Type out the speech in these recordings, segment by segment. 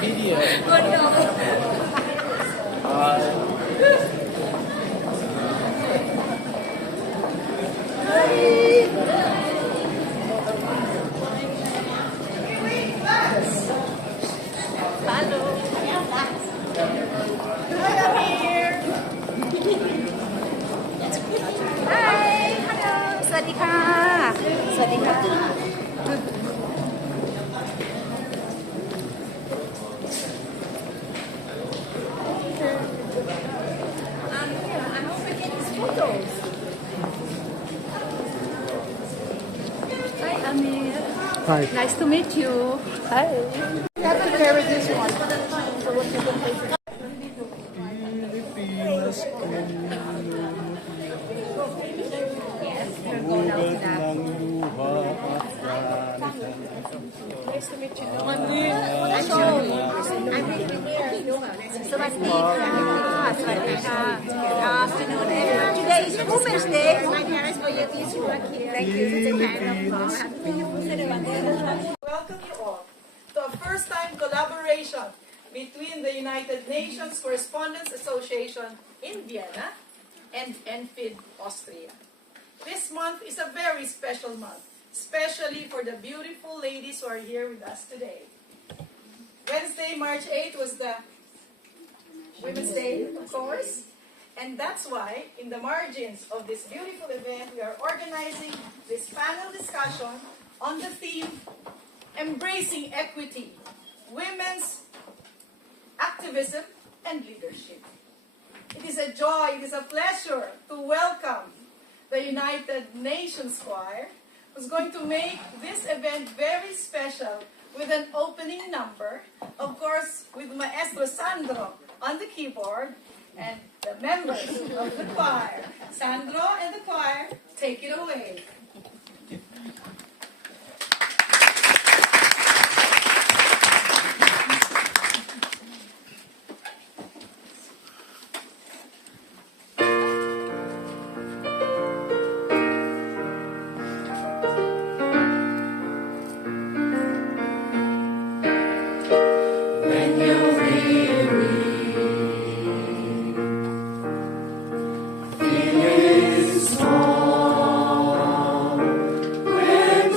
video. Hi, Amir. Hi, hello. สวัสดีค่ะ สวัสดีค่ะ I'm over getting photos. Hi, Amir. Hi. Nice to meet you. Hi. You have to carry this one. Pilipinas ko, hugot ng luha at pranitan. Nice to meet you. I'm Good afternoon, everyone. Today is Women's Day. My parents for your teaching work here. Thank you. Such a kind of Welcome you all to a first-time collaboration between the United Nations Correspondents Association in Vienna and ENFiD-Austria. This month is a very special month, especially for the beautiful ladies who are here with us today. Wednesday, March 8th was the Women's Day, of course, and that's why in the margins of this beautiful event, we are organizing this panel discussion on the theme, Embracing Equity, Women's Activism and Leadership. It is a joy, it is a pleasure to welcome the United Nations Choir, who's going to make this event very special with an opening number, of course, with Maestro Sandro on the keyboard, and the members of the choir. Sandro and the choir, take it away. Feeling small when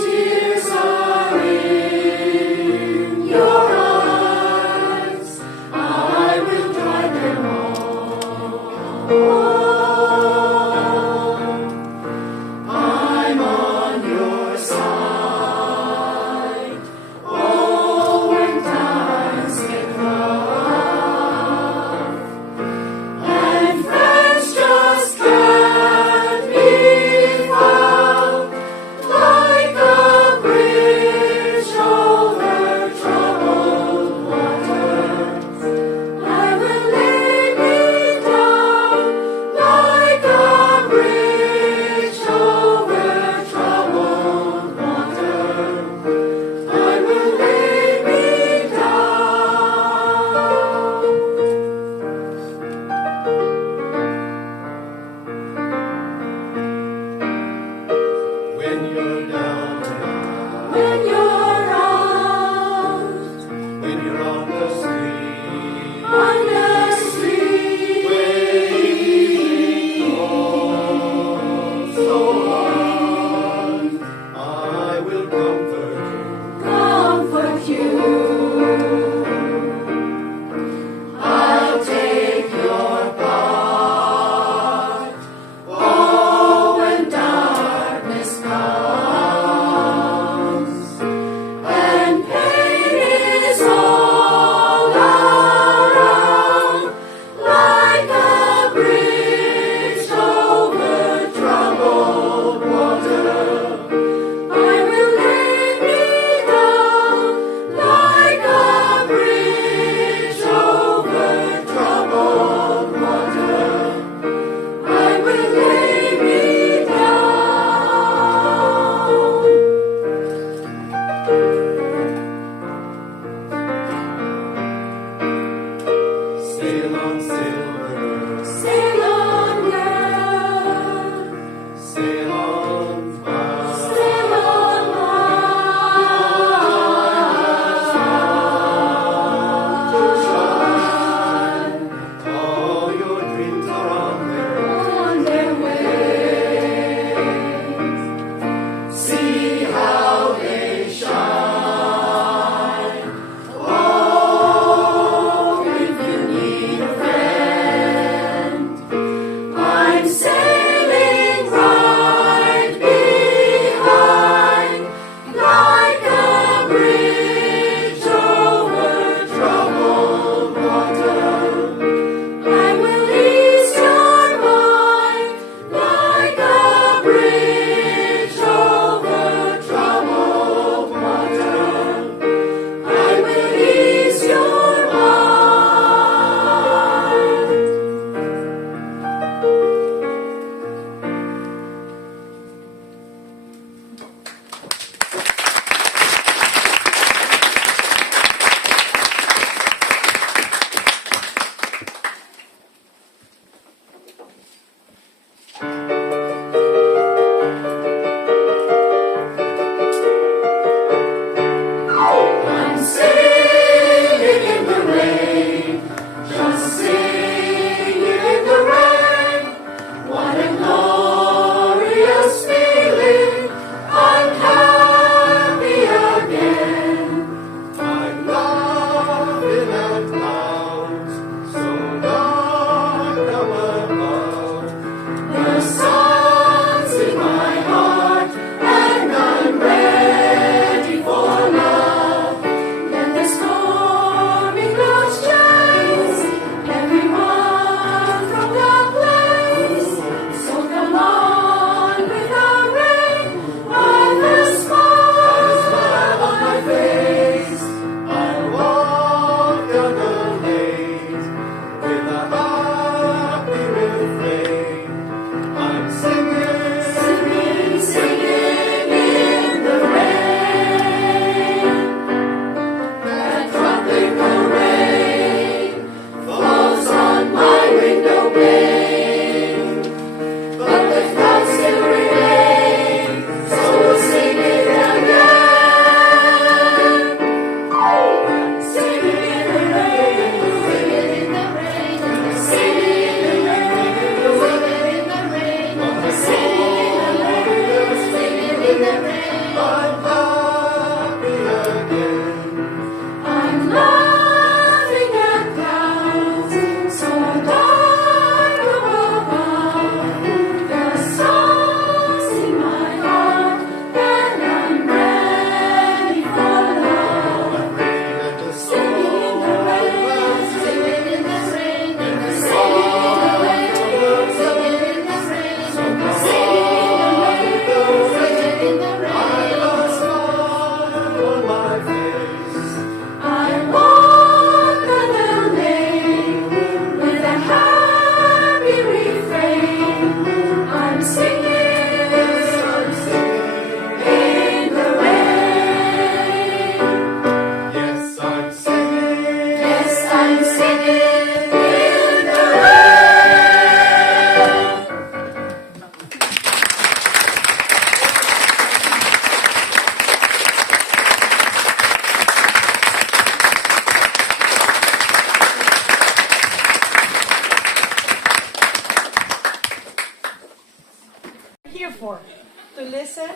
listen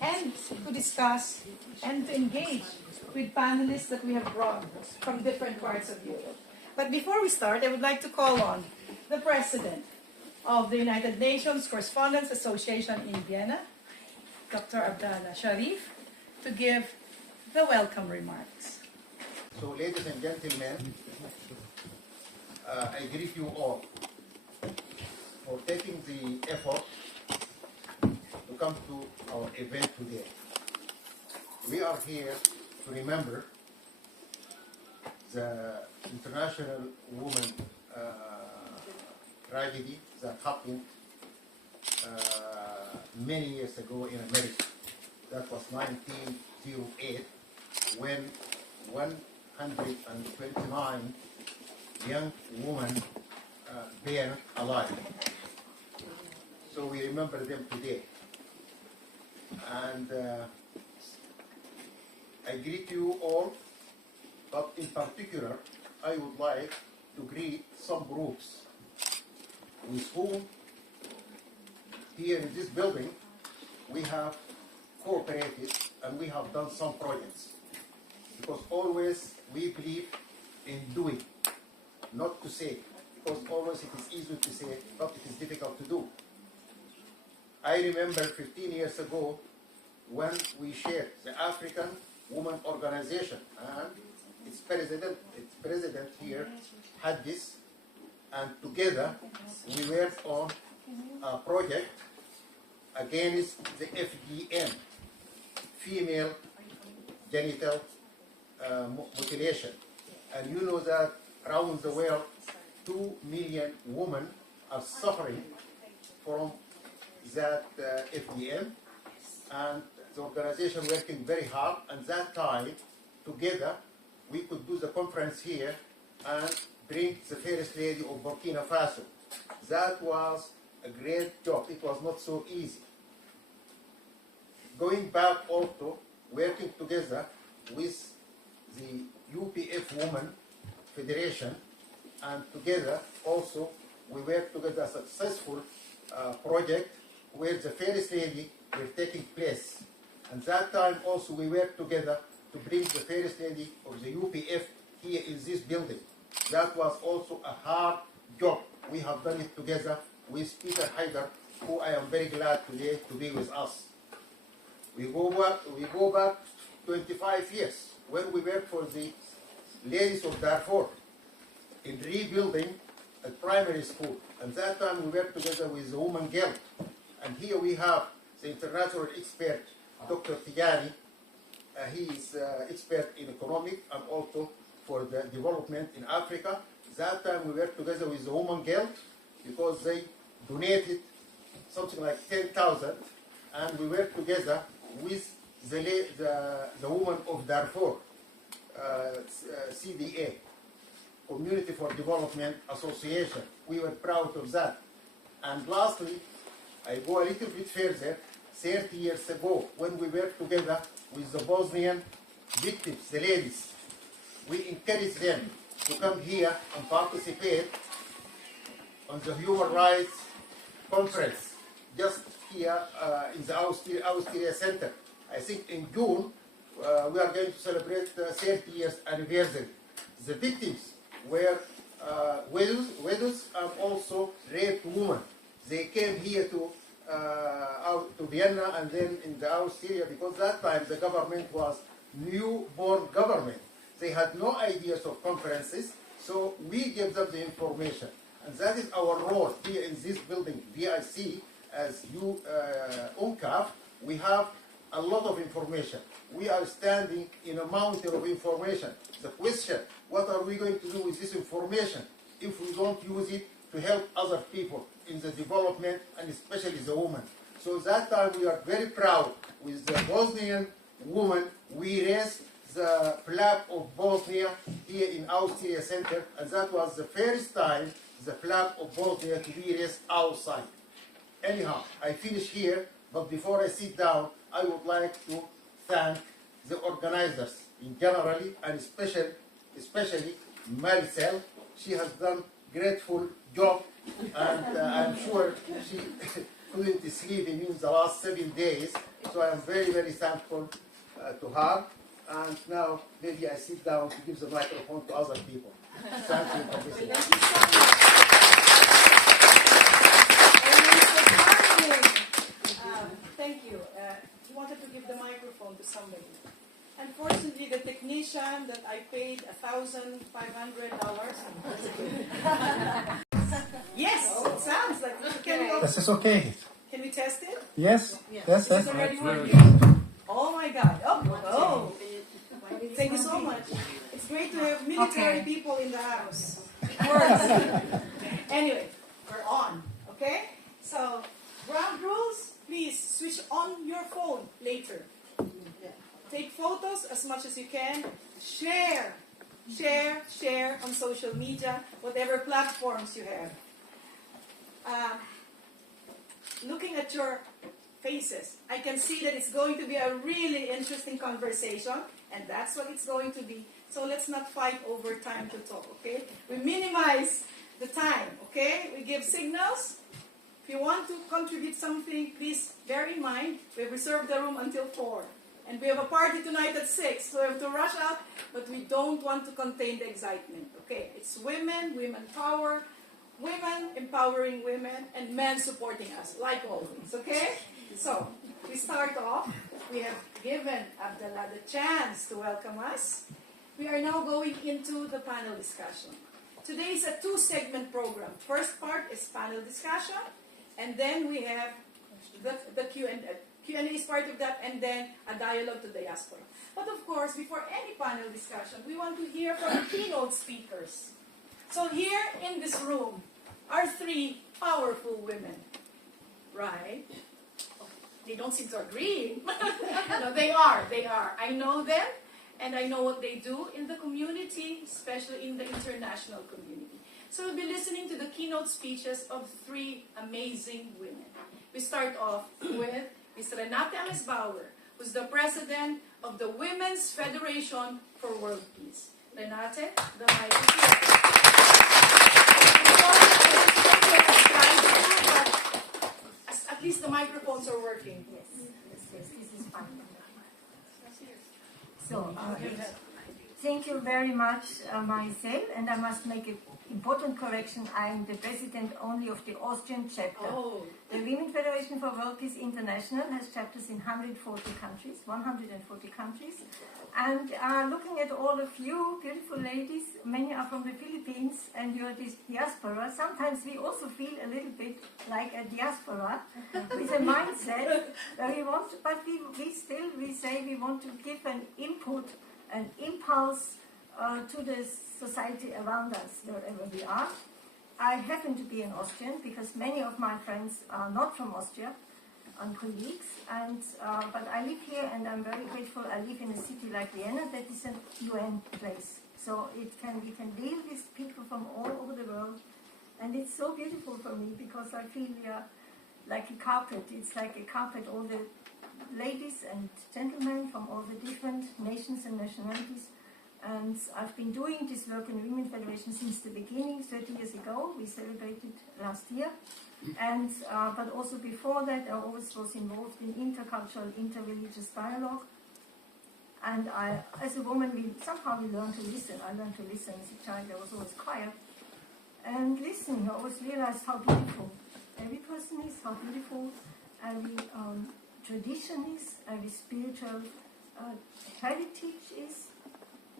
and to discuss and to engage with panelists that we have brought from different parts of Europe. But before we start, I would like to call on the President of the United Nations Correspondents Association in Vienna, Dr. Abdallah Sharif, to give the welcome remarks. So, ladies and gentlemen, I greet you all for taking the effort to come to our event today. We are here to remember the International Women tragedy that happened many years ago in America. That was 1908, when 129 young women burned alive. So we remember them today. And I greet you all, but in particular, I would like to greet some groups with whom here in this building we have cooperated and we have done some projects. Because always we believe in doing, not to say. Because always it is easy to say, but it is difficult to do. I remember 15 years ago when we shared the African Women Organization, and its president here had this, and together we worked on a project against the FGM, female genital mutilation. And you know that around the world, 2 million women are suffering from that FGM, and the organization working very hard, and that time, together, we could do the conference here and bring the First Lady of Burkina Faso. That was a great job. It was not so easy. Going back also, working together with the UPF Women Federation, and together also we worked together a successful project where the First Lady were taking place. And that time also we worked together to bring the First Lady of the UPF here in this building. That was also a hard job. We have done it together with Peter Haider, who I am very glad today to be with us. We go back 25 years when we worked for the ladies of Darfur in rebuilding a primary school. And that time we worked together with the Women Guild. And here we have the international expert, Dr. Tijani. He is expert in economic and also for the development in Africa. That time we worked together with the Women Guild because they donated something like 10,000, and we worked together with the women of Darfur, CDA, Community for Development Association. We were proud of that. And lastly, I go a little bit further, 30 years ago, when we worked together with the Bosnian victims, the ladies. We encouraged them to come here and participate on the Human Rights Conference, just here in the Austria Centre. I think in June, we are going to celebrate the 30 years anniversary. The victims were widows and also raped women. They came here to Vienna and then in the Austria, because that time the government was newborn government. They had no ideas of conferences, so we gave them the information. And that is our role here in this building, VIC, as UNCAV. We have a lot of information. We are standing in a mountain of information. The question, what are we going to do with this information if we don't use it to help other people in the development, and especially the women? So that time we are very proud with the Bosnian women. We raised the flag of Bosnia here in Austria Center, and that was the first time the flag of Bosnia to be raised outside. Anyhow, I finish here, but before I sit down, I would like to thank the organizers in generally, and especially Maricel. She has done grateful job, and I'm sure couldn't sleep in the last 7 days. So I'm very, very thankful to her. And now maybe I sit down to give the microphone to other people. Thank you for listening. Thank you so much. Thank you. He wanted to give the microphone to somebody. Unfortunately, the technician that I paid $1,500. Yes, it sounds like. This is okay. Can we test it? Yes? Yes, Is yes. it already working? Oh my God. Oh. Thank you so much. It's great to have military people in the house. It works. Anyway, we're on. Okay? So, ground rules, please switch on your phone later. Take photos as much as you can. Share on social media, whatever platforms you have. Looking at your faces, I can see that it's going to be a really interesting conversation, and that's what it's going to be. So let's not fight over time to talk, okay? We minimize the time, okay? We give signals. If you want to contribute something, please bear in mind, we reserved the room until 4. And we have a party tonight at 6, so we have to rush out, but we don't want to contain the excitement, okay? It's women, women power, women empowering women, and men supporting us, like always, okay? So, we start off. We have given Abdallah the chance to welcome us. We are now going into the panel discussion. Today is a 2-segment program. First part is panel discussion, and then we have the Q&A. Q&A is part of that, and then a dialogue to Diaspora. But of course, before any panel discussion, we want to hear from the keynote speakers. So here in this room are 3 powerful women, right? They don't seem to agree. No, they are. I know them, and I know what they do in the community, especially in the international community. So we'll be listening to the keynote speeches of 3 amazing women. We start off with Ms. Renate Amesbauer, who's the president of the Women's Federation for World Peace. Renate, the mic is yours. At least the microphones are working. Yes, this is fine. So, thank you very much, Maricel, and I must make an important correction. I am the president only of the Austrian chapter. Oh. The Women's Federation for World Peace International has chapters in 140 countries. And looking at all of you, beautiful ladies, many are from the Philippines, and you're this diaspora. Sometimes we also feel a little bit like a diaspora with a mindset where we want, but we say we want to give an input, an impulse to the society around us, wherever we are. I happen to be an Austrian because many of my friends are not from Austria, and colleagues, and but I live here and I'm very grateful. I live in a city like Vienna that is an UN place, so we can deal with people from all over the world, and it's so beautiful for me because I feel we are like a carpet. It's like a carpet, all the ladies and gentlemen from all the different nations and nationalities. And I've been doing this work in the Women's Federation since the beginning, 30 years ago. We celebrated last year. And but also before that, I always was involved in intercultural, interreligious dialogue. And as a woman, somehow we learn to listen. I learned to listen as a child. I was always quiet. And listening, I always realized how beautiful every person is, how beautiful every tradition is, every spiritual heritage is.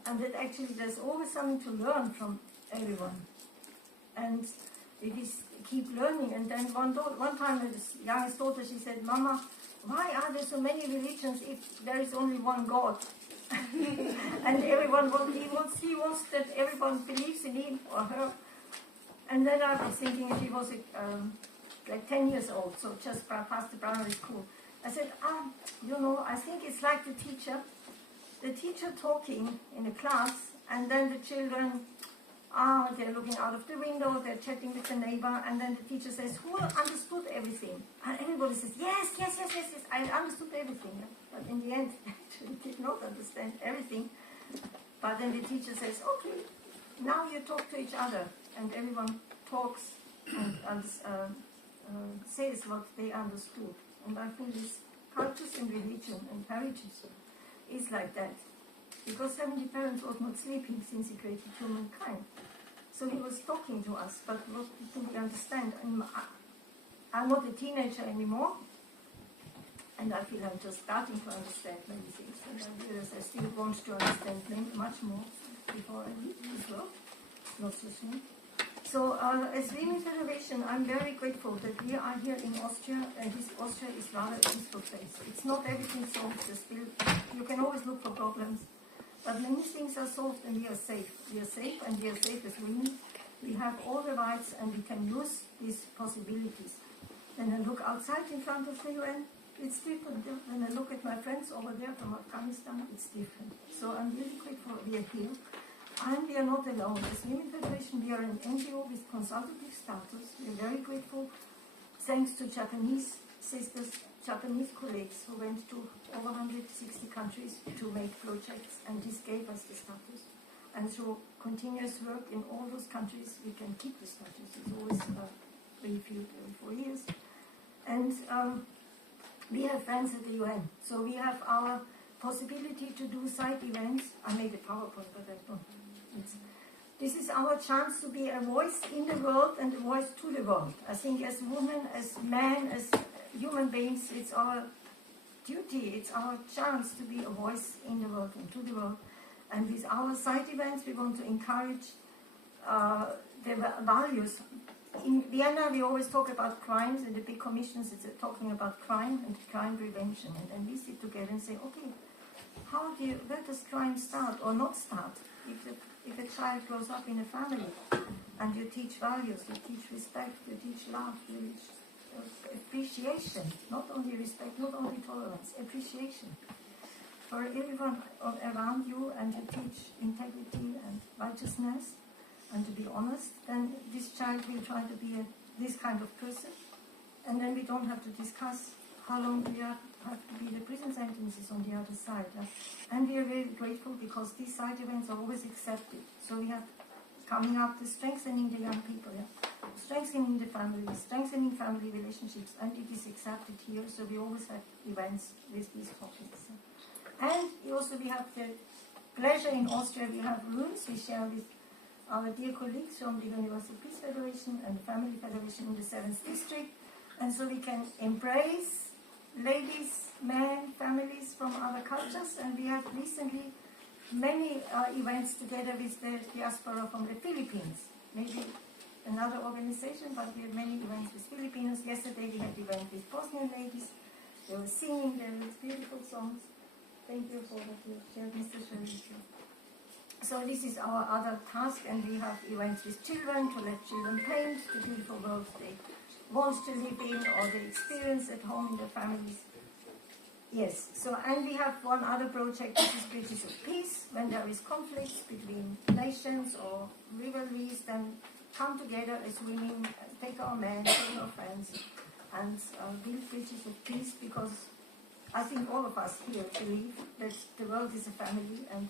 And that actually there's always something to learn from everyone. And if we keep learning, and then one time this youngest daughter, she said, "Mama, why are there so many religions if there is only one God?" And everyone he wants that everyone believes in him or her. And then I was thinking, she was like 10 years old, so just past the primary school. I said, I think it's like the teacher talking in a class, and then the children, they're looking out of the window, they're chatting with the neighbor, and then the teacher says, "Who understood everything?" And everybody says, yes, I understood everything. But in the end, actually did not understand everything. But then the teacher says, "Okay, now you talk to each other," and everyone talks and says what they understood. And I think this cultures and religion and heritage is like that. Because Heavenly Parent was not sleeping since he created humankind. So he was talking to us, but what didn't we understand? And I'm not a teenager anymore, and I feel I'm just starting to understand many things. And I realize I still want to understand much more before I leave this world. Not so soon. So as Women Federation, I'm very grateful that we are here in Austria, and this Austria is rather a peaceful place. It's not everything solved. Still, you can always look for problems, but many things are solved and we are safe. We are safe and we are safe as women. We have all the rights and we can use these possibilities. When I look outside in front of the UN, it's different. When I look at my friends over there from Afghanistan, it's different. So I'm really grateful we are here. And we are not alone. As Women Federation, we are an NGO with consultative status. We are very grateful, thanks to Japanese sisters, Japanese colleagues who went to over 160 countries to make projects, and this gave us the status. And through continuous work in all those countries, we can keep the status. It's always reviewed every 4 years. And we have friends at the UN. So we have our possibility to do side events. I made a PowerPoint, but I don't. This is our chance to be a voice in the world and a voice to the world. I think as women, as men, as human beings, it's our duty, it's our chance to be a voice in the world and to the world. And with our side events, we want to encourage the values. In Vienna, we always talk about crimes, and the big commissions, it's talking about crime and crime prevention. And then we sit together and say, okay, where does crime start or not start? If a child grows up in a family and you teach values, you teach respect, you teach love, you teach appreciation, not only respect, not only tolerance, appreciation for everyone around you, and you teach integrity and righteousness and to be honest, then this child will try to be this kind of person, and then we don't have to discuss how long we have to be the prison sentences on the other side. And we are very grateful because these side events are always accepted. So we have coming up to strengthening the young people, strengthening the family, strengthening family relationships, and it is accepted here. So we always have events with these topics. And also we have the pleasure in Austria, we have rooms we share with our dear colleagues from the Universal Peace Federation and the Family Federation in the 7th District. And so we can embrace ladies, men, families from other cultures, and we had recently many events together with the Diaspora from the Philippines. Maybe another organization, but we had many events with Filipinos. Yesterday we had an event with Bosnian ladies. They were singing their beautiful songs. Thank you for what you shared, Mr. Sharifi. So this is our other task, and we have events with children to let children paint the beautiful world they want to live in or they experience at home in their families. Yes, so and we have one other project, this is Bridges of Peace. When there is conflicts between nations or rivalries, then come together as women, take our men, take our friends, and build bridges of peace, because I think all of us here believe that the world is a family, and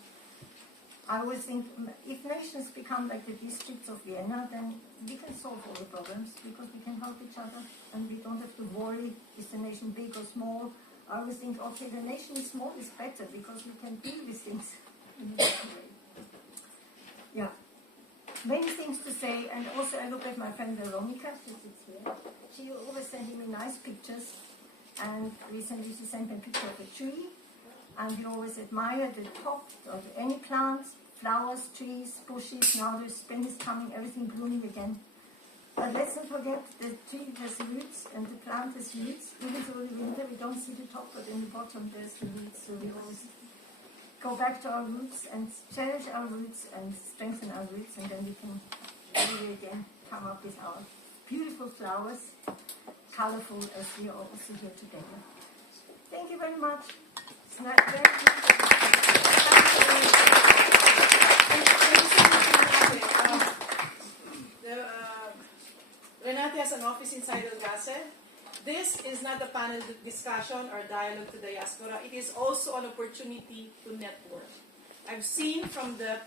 I always think if nations become like the districts of Vienna, then we can solve all the problems because we can help each other and we don't have to worry, is the nation big or small. I always think, okay, the nation is small is better because we can deal with things in a different way. Yeah, many things to say, and also I look at my friend Veronica, she sits here. She always sending me nice pictures, and recently she sent me a picture of a tree. And we always admire the top of any plants, flowers, trees, bushes. Now the spring is coming, everything blooming again. But let's not forget the tree has roots and the plant has roots. Even through the winter we don't see the top, but in the bottom there's the roots. So we always go back to our roots and cherish our roots and strengthen our roots, and then we can every again come up with our beautiful flowers, colorful as we are also here together. Thank you very much. It's not very Renate has an office inside ROJAS. This is not a panel discussion or dialogue to diaspora. It is also an opportunity to network. I've seen from the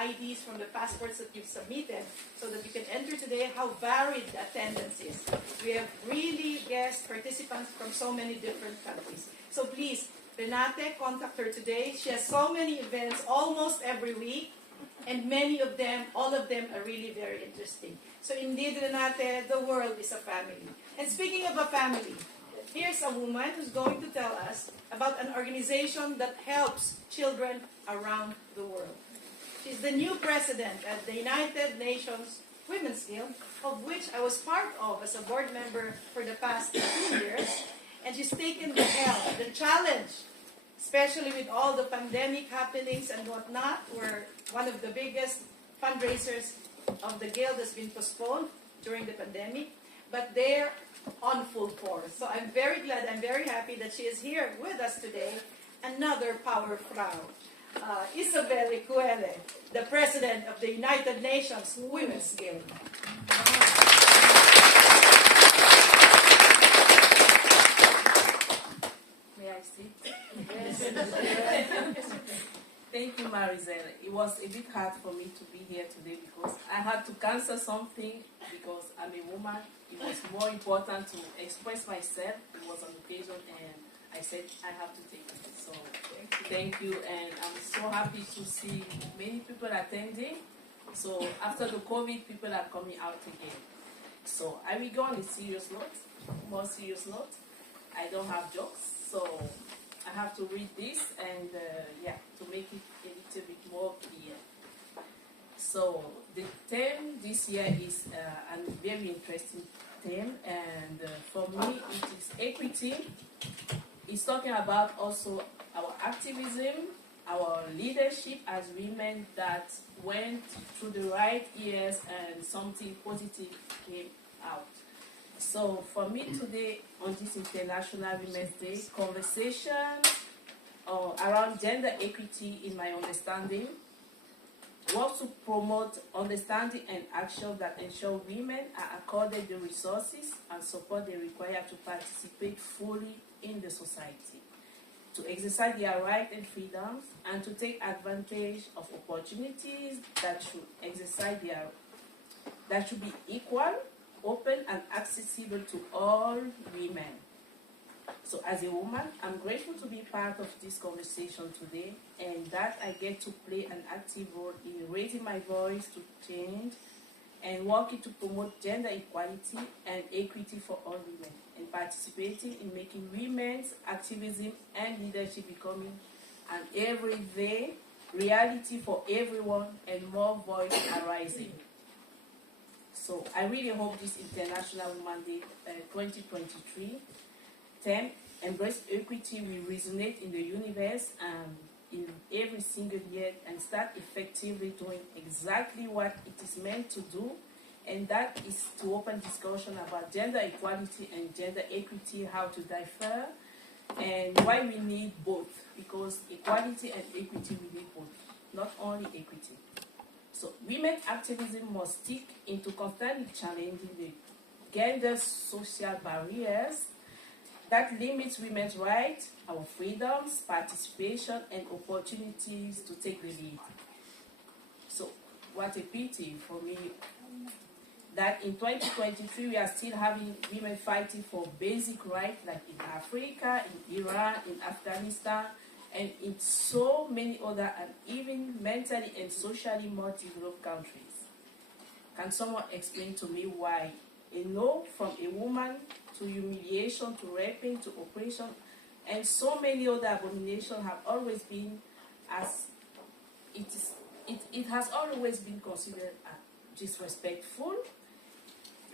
IDs from the passports that you've submitted so that you can enter today, how varied the attendance is. We have really guest participants from so many different countries. So please, Renate, contact her today. She has so many events almost every week, and many of them, all of them are really very interesting. So indeed, Renate, the world is a family. And speaking of a family, here's a woman who's going to tell us about an organization that helps children around the world. She's the new president at the United Nations Women's Guild, of which I was part of as a board member for the past 2 years. And she's taken the helm, the challenge, especially with all the pandemic happenings and whatnot, where one of the biggest fundraisers of the Guild has been postponed during the pandemic, but they're on full force. So I'm very glad, I'm very happy that she is here with us today. Another power Frau, Isabelle Cuele, the president of the United Nations Women's Guild. May I sit? Yes. Thank you, Marizelle. It was a bit hard for me to be here today because I had to cancel something because I'm a woman. It was more important to express myself. It was an occasion and I said I have to take it. So thank you, and I'm so happy to see many people attending. So after the COVID, people are coming out again. So I will go on a serious note, more serious note. I don't have jokes, so I have to read this and to make it a little bit more clear. So the theme this year is a very interesting theme, and for me it is equity. It's talking about also our activism, our leadership as women that went through the right years and something positive came out. So for me today on this International Women's Day, conversation around gender equity in my understanding was to promote understanding and action that ensure women are accorded the resources and support they require to participate fully in the society, to exercise their rights and freedoms, and to take advantage of opportunities that should be equal, open, and accessible to all women. So as a woman, I'm grateful to be part of this conversation today, and that I get to play an active role in raising my voice to change and working to promote gender equality and equity for all women, and participating in making women's activism and leadership becoming an everyday reality for everyone and more voice arising. So I really hope this International Women's Day 2023 theme, Embrace Equity, will resonate in the universe and in every single year and start effectively doing exactly what it is meant to do, and that is to open discussion about gender equality and gender equity, how to differ, and why we need both, because equality and equity, we need both, not only equity. So women activism must stick into constantly challenging the gender social barriers that limits women's rights, our freedoms, participation, and opportunities to take the lead. So what a pity for me that in 2023 we are still having women fighting for basic rights, like in Africa, in Iran, in Afghanistan, and in so many other and even mentally and socially more developed countries. Can someone explain to me why a no from a woman to humiliation to raping to oppression and so many other abominations have always been as it has always been considered disrespectful,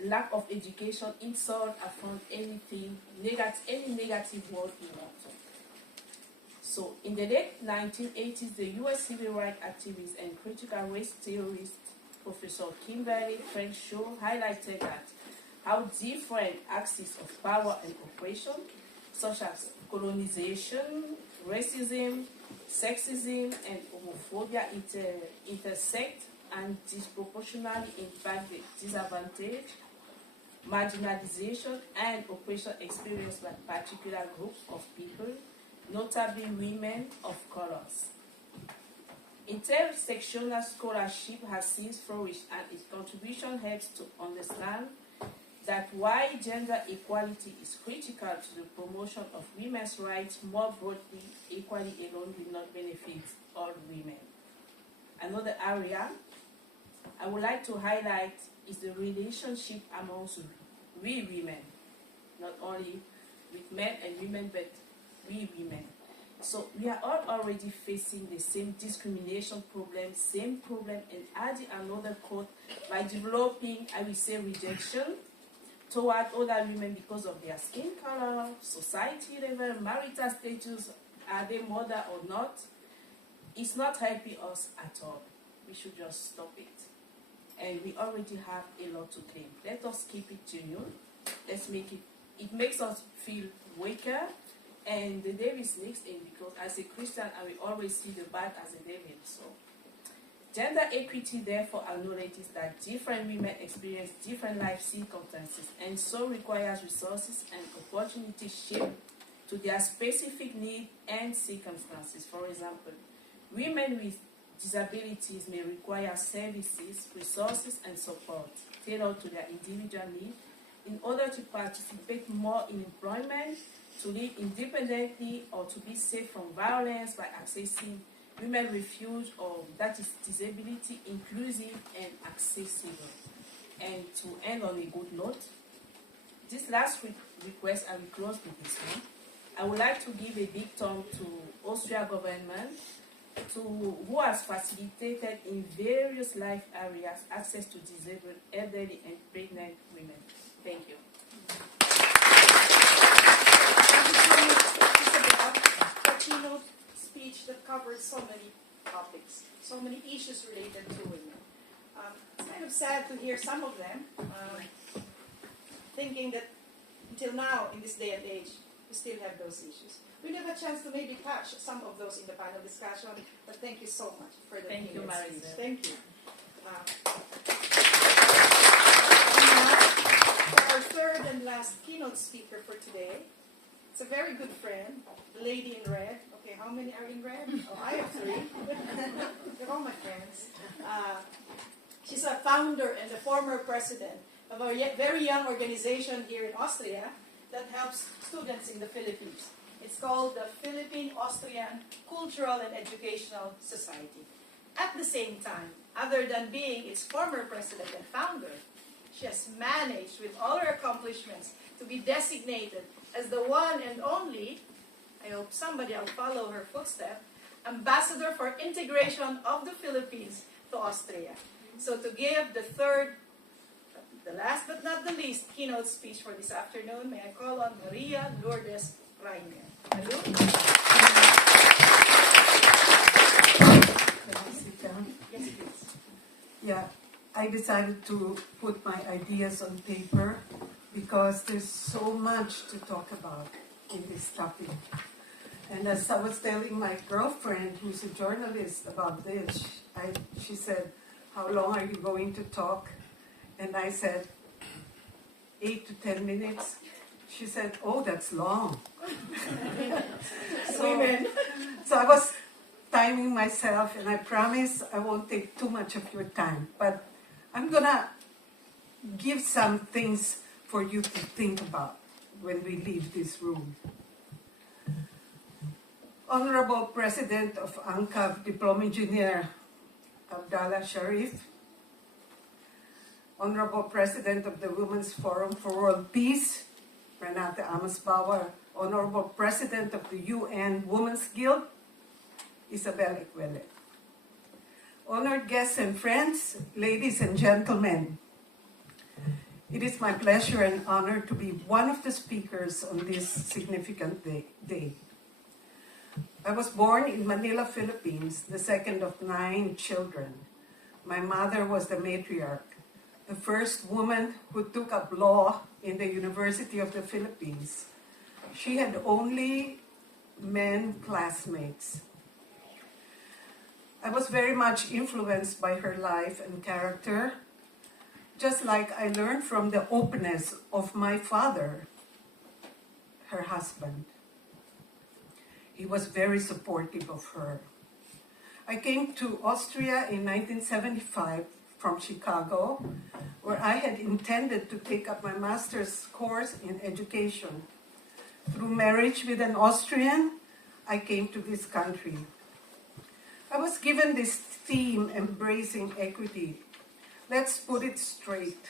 lack of education, insult, affront, anything negative, any negative word you want to. So in the late 1980s, the U.S. civil rights activist and critical race theorist Professor Kimberly Crenshaw highlighted that how different axes of power and oppression, such as colonization, racism, sexism, and homophobia intersect and disproportionately impact the disadvantage, marginalization, and oppression experienced by particular groups of people, notably women of colors. In intersectional scholarship has since flourished, and its contribution helps to understand that while gender equality is critical to the promotion of women's rights more broadly, equality alone will not benefit all women. Another area I would like to highlight is the relationship amongst we women, not only with men and women, but we women. So we are all already facing the same discrimination problem, and adding another coat by developing, I will say, rejection toward other women because of their skin color, society level, marital status, are they mother or not. It's not helping us at all. We should just stop it. And we already have a lot to claim. Let us keep it genuine. Let's make it. It makes us feel weaker. And the devil is next in, because as a Christian, I will always see the bad as a devil. So, gender equity therefore acknowledges that different women experience different life circumstances, and so requires resources and opportunities shaped to their specific needs and circumstances. For example, women with disabilities may require services, resources, and support tailored to their individual needs in order to participate more in employment, to live independently, or to be safe from violence by accessing women refuge, or that is disability inclusive and accessible. And to end on a good note, this last request, I will close with this one. I would like to give a big thank to Austria government who has facilitated in various life areas access to disabled, elderly, and pregnant women. Thank you. Keynote speech that covered so many topics, so many issues related to women. It's kind of sad to hear some of them thinking that until now, in this day and age, we still have those issues. We didn't have a chance to maybe catch some of those in the panel discussion, but thank you so much for the Thank you, Marisa. Thank you. And now, for our third and last keynote speaker for today, it's a very good friend, the lady in red. Okay, how many are in red? Oh, I have 3. They're all my friends. She's a founder and the former president of a very young organization here in Austria that helps students in the Philippines. It's called the Philippine-Austrian Cultural and Educational Society. At the same time, other than being its former president and founder, she has managed, with all her accomplishments, to be designated as the one and only, I hope somebody will follow her footsteps, Ambassador for Integration of the Philippines to Austria. So to give the last but not the least, keynote speech for this afternoon, may I call on Maria Lourdes Reiner. Hello? Can I sit down? Yes, please. Yeah, I decided to put my ideas on paper because there's so much to talk about in this topic. And as I was telling my girlfriend, who's a journalist, about this, she said, "How long are you going to talk?" And I said, 8 to 10 minutes. She said, "Oh, that's long." So I was timing myself, and I promise I won't take too much of your time. But I'm going to give some things for you to think about when we leave this room. Honorable President of UNCAV, Diploma Engineer Abdallah Sharif, Honorable President of the Women's Forum for World Peace, Renate Amos-Bauer, Honorable President of the UN Women's Guild, Isabel Equele. Honored guests and friends, ladies and gentlemen, it is my pleasure and honor to be one of the speakers on this significant day. I was born in Manila, Philippines, the second of 9 children. My mother was the matriarch, the first woman who took up law in the University of the Philippines. She had only men classmates. I was very much influenced by her life and character, just like I learned from the openness of my father, her husband. He was very supportive of her. I came to Austria in 1975 from Chicago, where I had intended to take up my master's course in education. Through marriage with an Austrian, I came to this country. I was given this theme, embracing equity. Let's put it straight.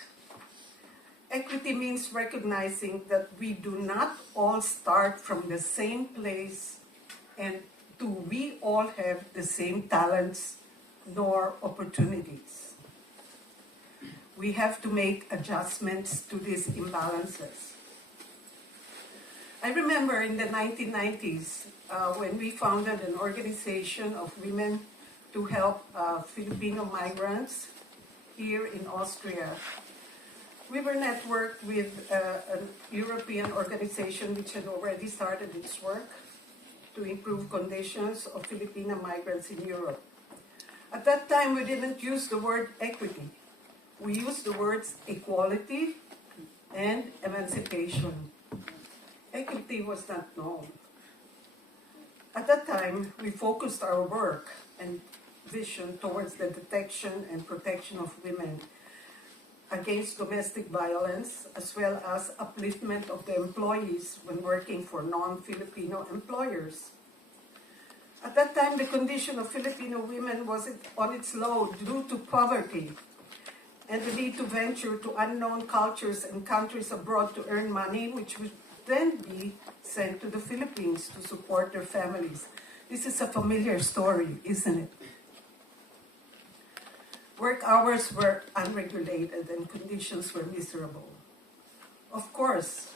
Equity means recognizing that we do not all start from the same place, and do we all have the same talents nor opportunities. We have to make adjustments to these imbalances. I remember in the 1990s when we founded an organization of women to help Filipino migrants here in Austria. We were networked with a European organization which had already started its work to improve conditions of Filipino migrants in Europe. At that time, we didn't use the word equity. We used the words equality and emancipation. Equity was not known. At that time, we focused our work and vision towards the detection and protection of women against domestic violence, as well as upliftment of the employees when working for non-Filipino employers. At that time, the condition of Filipino women was on its low due to poverty and the need to venture to unknown cultures and countries abroad to earn money, which would then be sent to the Philippines to support their families. This is a familiar story, isn't it? Work hours were unregulated and conditions were miserable. Of course,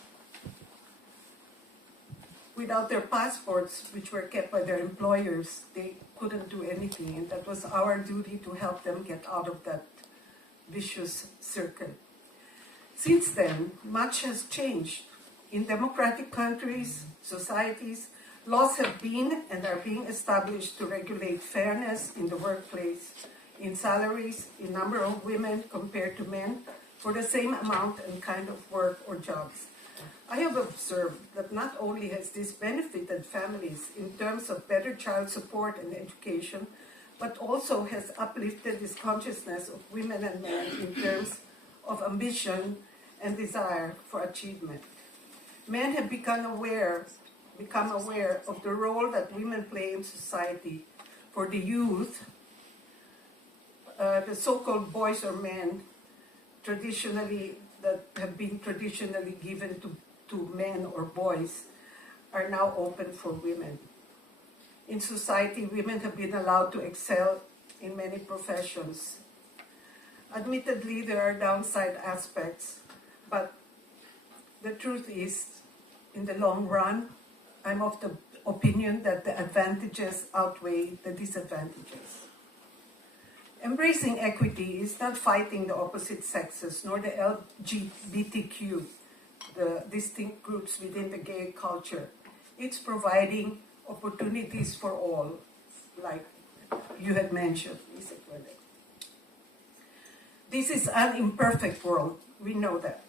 without their passports, which were kept by their employers, they couldn't do anything, and that was our duty to help them get out of that vicious circle. Since then, much has changed. In democratic countries, societies, laws have been and are being established to regulate fairness in the workplace, in salaries, in number of women compared to men for the same amount and kind of work or jobs. I have observed that not only has this benefited families in terms of better child support and education, but also has uplifted this consciousness of women and men in terms of ambition and desire for achievement. Men have become aware of the role that women play in society. For the youth, the so-called boys or men that have been traditionally given to men or boys are now open for women. In society, women have been allowed to excel in many professions. Admittedly, there are downside aspects, but the truth is, in the long run, I'm of the opinion that the advantages outweigh the disadvantages. Embracing equity is not fighting the opposite sexes, nor the LGBTQ, the distinct groups within the gay culture. It's providing opportunities for all, like you had mentioned, Ms. Equelle. This is an imperfect world, we know that.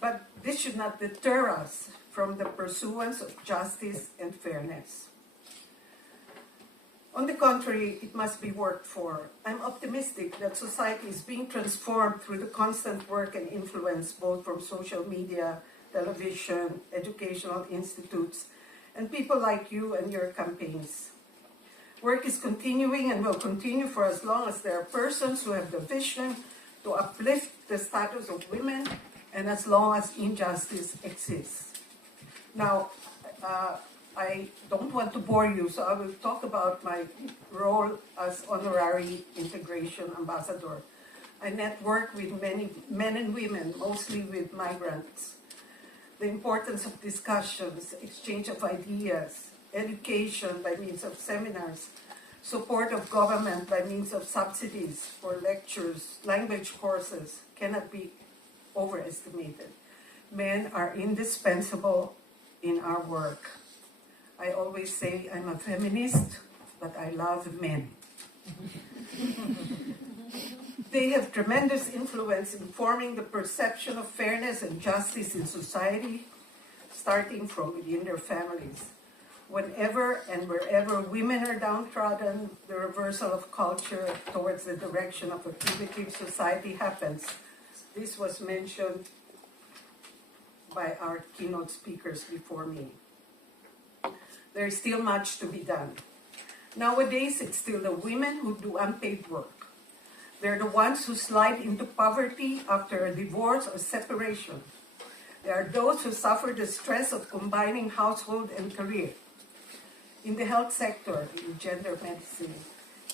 But this should not deter us from the pursuance of justice and fairness. On the contrary, it must be worked for. I'm optimistic that society is being transformed through the constant work and influence both from social media, television, educational institutes, and people like you and your campaigns. Work is continuing and will continue for as long as there are persons who have the vision to uplift the status of women and as long as injustice exists. Now, I don't want to bore you, so I will talk about my role as honorary integration ambassador. I network with many men and women, mostly with migrants. The importance of discussions, exchange of ideas, education by means of seminars, support of government by means of subsidies for lectures, language courses cannot be overestimated. Men are indispensable in our work. I always say I'm a feminist, but I love men. They have tremendous influence in forming the perception of fairness and justice in society, starting from within their families. Whenever and wherever women are downtrodden, the reversal of culture towards the direction of a primitive society happens. This was mentioned by our keynote speakers before me. There is still much to be done. Nowadays, it's still the women who do unpaid work. They're the ones who slide into poverty after a divorce or separation. They are those who suffer the stress of combining household and career. In the health sector, in gender medicine,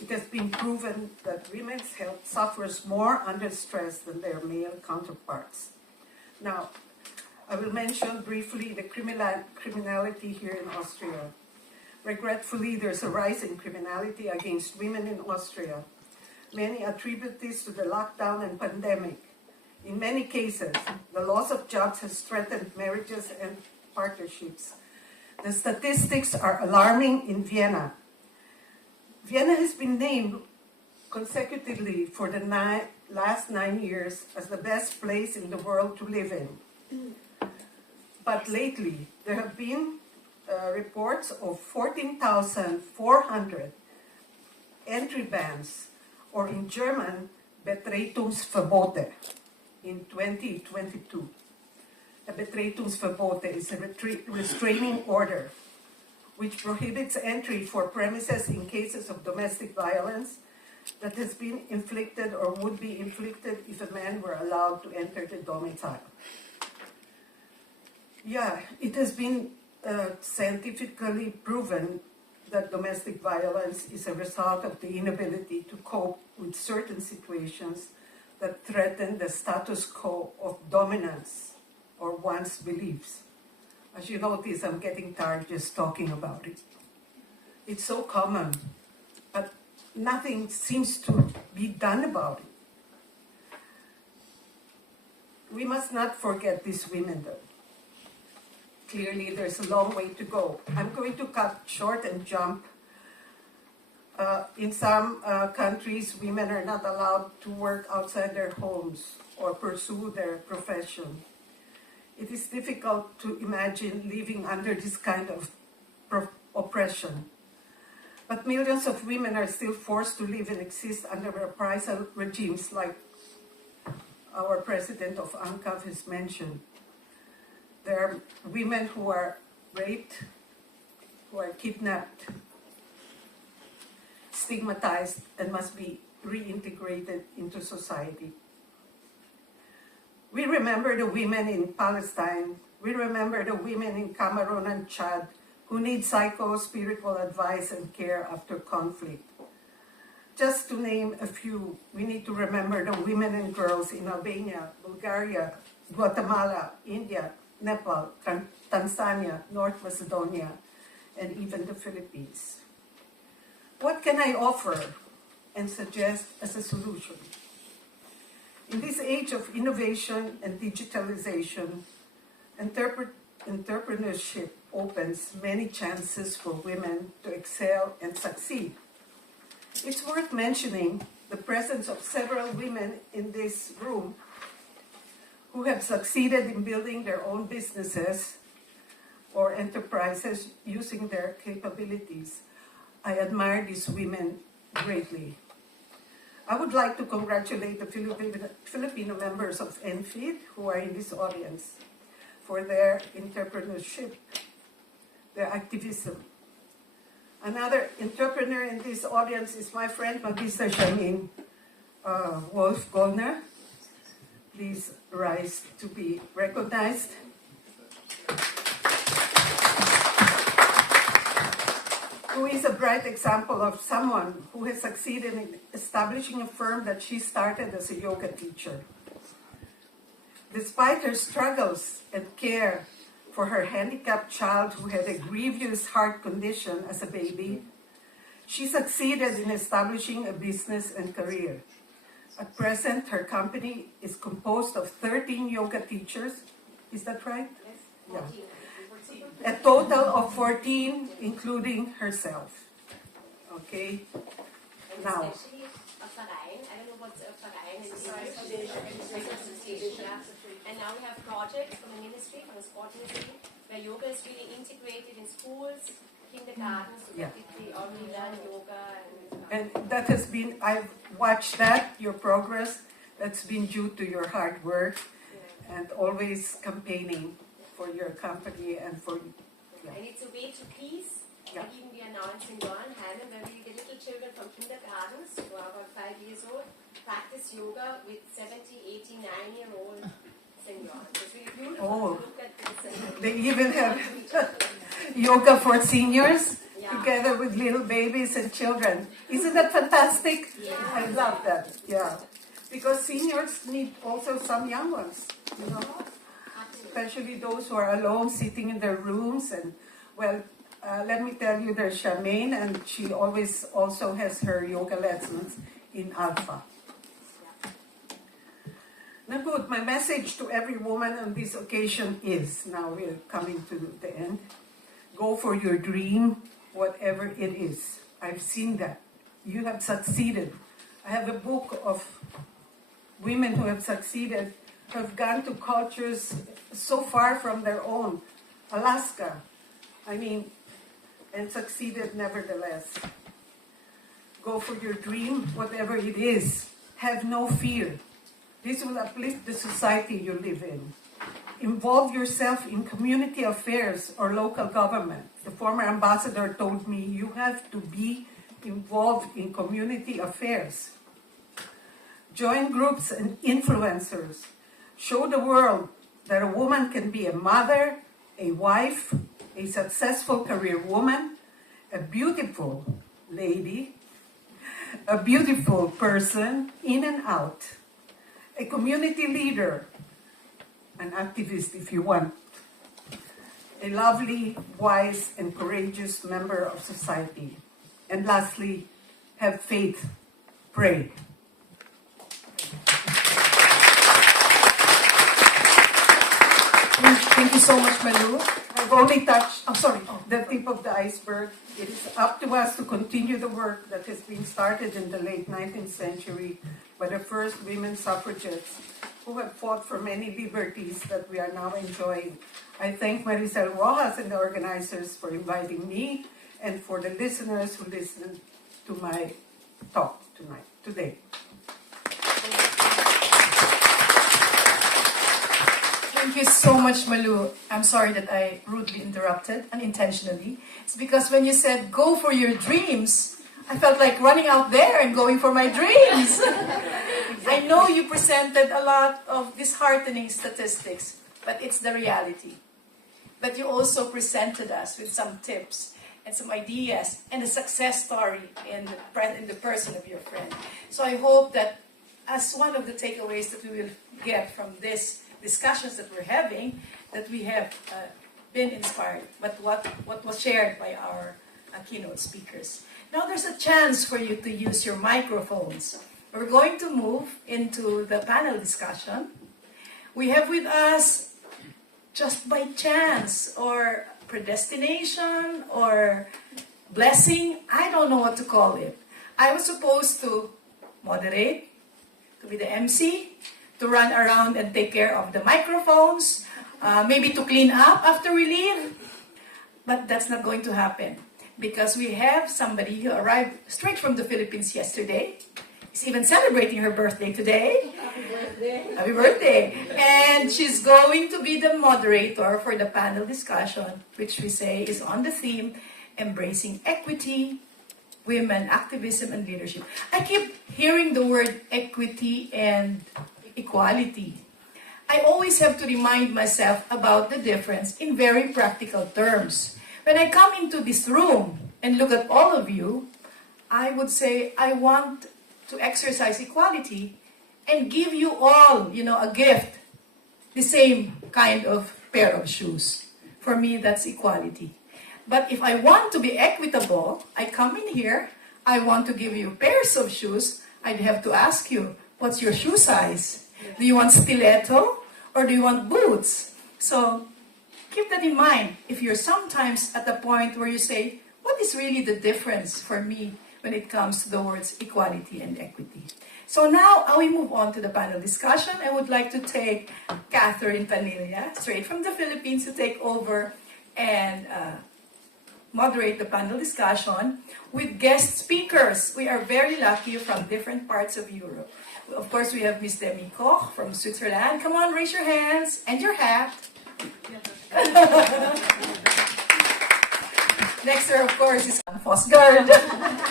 it has been proven that women's health suffers more under stress than their male counterparts. Now, I will mention briefly the criminality here in Austria. Regretfully, there's a rise in criminality against women in Austria. Many attribute this to the lockdown and pandemic. In many cases, the loss of jobs has threatened marriages and partnerships. The statistics are alarming in Vienna. Vienna has been named consecutively for the last 9 years as the best place in the world to live in. But lately, there have been reports of 14,400 entry bans, or in German, Betretungsverbote, in 2022. A Betretungsverbote is a restraining order which prohibits entry for premises in cases of domestic violence that has been inflicted or would be inflicted if a man were allowed to enter the domicile. Yeah, it has been scientifically proven that domestic violence is a result of the inability to cope with certain situations that threaten the status quo of dominance or one's beliefs. As you notice, I'm getting tired just talking about it. It's so common, but nothing seems to be done about it. We must not forget these women, though. Clearly, there's a long way to go. I'm going to cut short and jump. In some countries, women are not allowed to work outside their homes or pursue their profession. It is difficult to imagine living under this kind of oppression. But millions of women are still forced to live and exist under reprisal regimes like our president of UNCAV has mentioned. There are women who are raped, who are kidnapped, stigmatized, and must be reintegrated into society. We remember the women in Palestine. We remember the women in Cameroon and Chad who need psycho-spiritual advice and care after conflict. Just to name a few, we need to remember the women and girls in Albania, Bulgaria, Guatemala, India, Nepal, Tanzania, North Macedonia, and even the Philippines. What can I offer and suggest as a solution? In this age of innovation and digitalization, entrepreneurship opens many chances for women to excel and succeed. It's worth mentioning the presence of several women in this room who have succeeded in building their own businesses or enterprises using their capabilities. I admire these women greatly. I would like to congratulate the Filipino members of ENFiD who are in this audience for their entrepreneurship, their activism. Another entrepreneur in this audience is my friend, Magister Janine Wolf-Gollner. Please rise to be recognized. Who is a bright example of someone who has succeeded in establishing a firm that she started as a yoga teacher. Despite her struggles and care for her handicapped child who had a grievous heart condition as a baby, she succeeded in establishing a business and career. At present, her company is composed of 13 yoga teachers. Is that right? Yes, 14. Yeah. A total of 14, including herself. Okay? And Now, especially a Verein, I don't know what a Verein is. Association, yeah. And now we have projects from the ministry, from the sport ministry, where yoga is really integrated in schools, kindergarten, so Yeah. that they already learn yoga And that has been, I've watched that, your progress. That's been due to your hard work and always campaigning for your company and for, And it's a way to peace. Yeah. Like even we are now in Senioren Hannah, where we the little children from kindergartens who are about 5 years old practice yoga with 70, 80, 9-year-old seniors. It's really beautiful Oh. to look at this. And they even have yoga for seniors Yeah. together with little babies and children. Isn't that fantastic? Yeah. I love that, yeah. Because seniors need also some young ones, you know, especially those who are alone sitting in their rooms. And well, let me tell you, there's Charmaine, and she always also has her yoga lessons in Alpha. Now good, my message to every woman on this occasion is, now we're coming to the end, go for your dream, whatever it is. I've seen that. You have succeeded. I have a book of women who have succeeded, who have gone to cultures so far from their own. Alaska, and succeeded nevertheless. Go for your dream, whatever it is. Have no fear. This will uplift the society you live in. Involve yourself in community affairs or local government. The former ambassador told me you have to be involved in community affairs. Join groups and influencers. Show the world that a woman can be a mother, a wife, a successful career woman, a beautiful lady, a beautiful person in and out, a community leader, an activist if you want, a lovely, wise, and courageous member of society. And lastly, have faith, pray. Thank you so much, Malu. I've only touched, the tip of the iceberg. It is up to us to continue the work that has been started in the late 19th century by the first women suffragettes who have fought for many liberties that we are now enjoying. I thank Maricel Rojas and the organizers for inviting me and for the listeners who listened to my talk today. Thank you so much, Malu. I'm sorry that I rudely interrupted, unintentionally. It's because when you said, go for your dreams, I felt like running out there and going for my dreams. I know you presented a lot of disheartening statistics, but it's the reality. But you also presented us with some tips and some ideas and a success story in the person of your friend. So I hope that as one of the takeaways that we will get from this discussions that we're having, that we have been inspired, but what was shared by our keynote speakers. Now there's a chance for you to use your microphones. We're going to move into the panel discussion. We have with us, just by chance or predestination or blessing, I don't know what to call it. I was supposed to moderate, to be the MC, to run around and take care of the microphones, maybe to clean up after we leave. But that's not going to happen because we have somebody who arrived straight from the Philippines yesterday. She's even celebrating her birthday today. Happy birthday. Happy birthday. And she's going to be the moderator for the panel discussion, which we say is on the theme, Embracing Equity, Women, Activism and Leadership. I keep hearing the word equity and equality. I always have to remind myself about the difference in very practical terms. When I come into this room and look at all of you, I would say I want to exercise equality and give you all, a gift, the same kind of pair of shoes. For me, that's equality. But if I want to be equitable, I come in here, I want to give you pairs of shoes, I'd have to ask you, what's your shoe size? Do you want stiletto or do you want boots? So keep that in mind. If you're sometimes at the point where you say, what is really the difference for me when it comes to the words equality and equity? So now we move on to the panel discussion. I would like to take Catherine Tanilla, straight from the Philippines, to take over and moderate the panel discussion with guest speakers. We are very lucky from different parts of Europe. Of course, we have Miss Demi Koch from Switzerland. Come on, raise your hands and your hat. Next, of course, is Fosgard.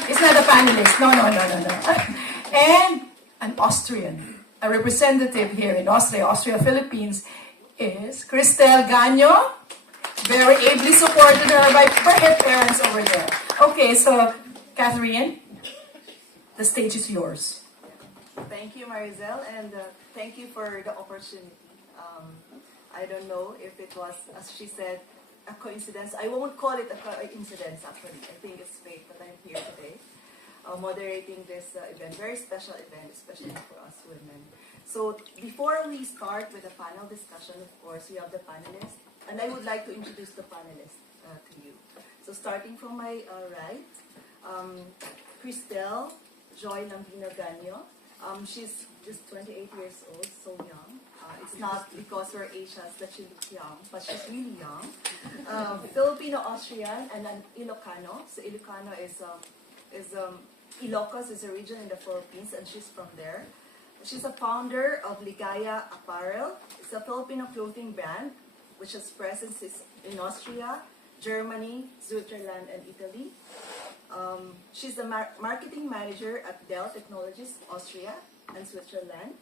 It's not a panelist. No. And an Austrian, a representative here in Austria, Philippines, is Cristel Gagno. Very ably supported her by her parents over there. Okay, so Catherine, the stage is yours. Thank you, Marizelle, and thank you for the opportunity. I don't know if it was, as she said, a coincidence. I won't call it a coincidence, actually. I think it's fate that I'm here today, moderating this event, very special event, especially for us women. So before we start with the panel discussion, of course, we have the panelists, and I would like to introduce the panelists to you. So starting from my right, Cristel Joy Lambino Gagno. She's just 28 years old, so young. It's not because we're Asians that she looks young, but she's really young. Filipino-Austrian and an Ilocano. So Ilocano is Ilocos is a region in the Philippines, and she's from there. She's a founder of Ligaya Apparel. It's a Filipino clothing brand which has presences in Austria, Germany, Switzerland, and Italy. She's the marketing manager at Dell Technologies, Austria and Switzerland.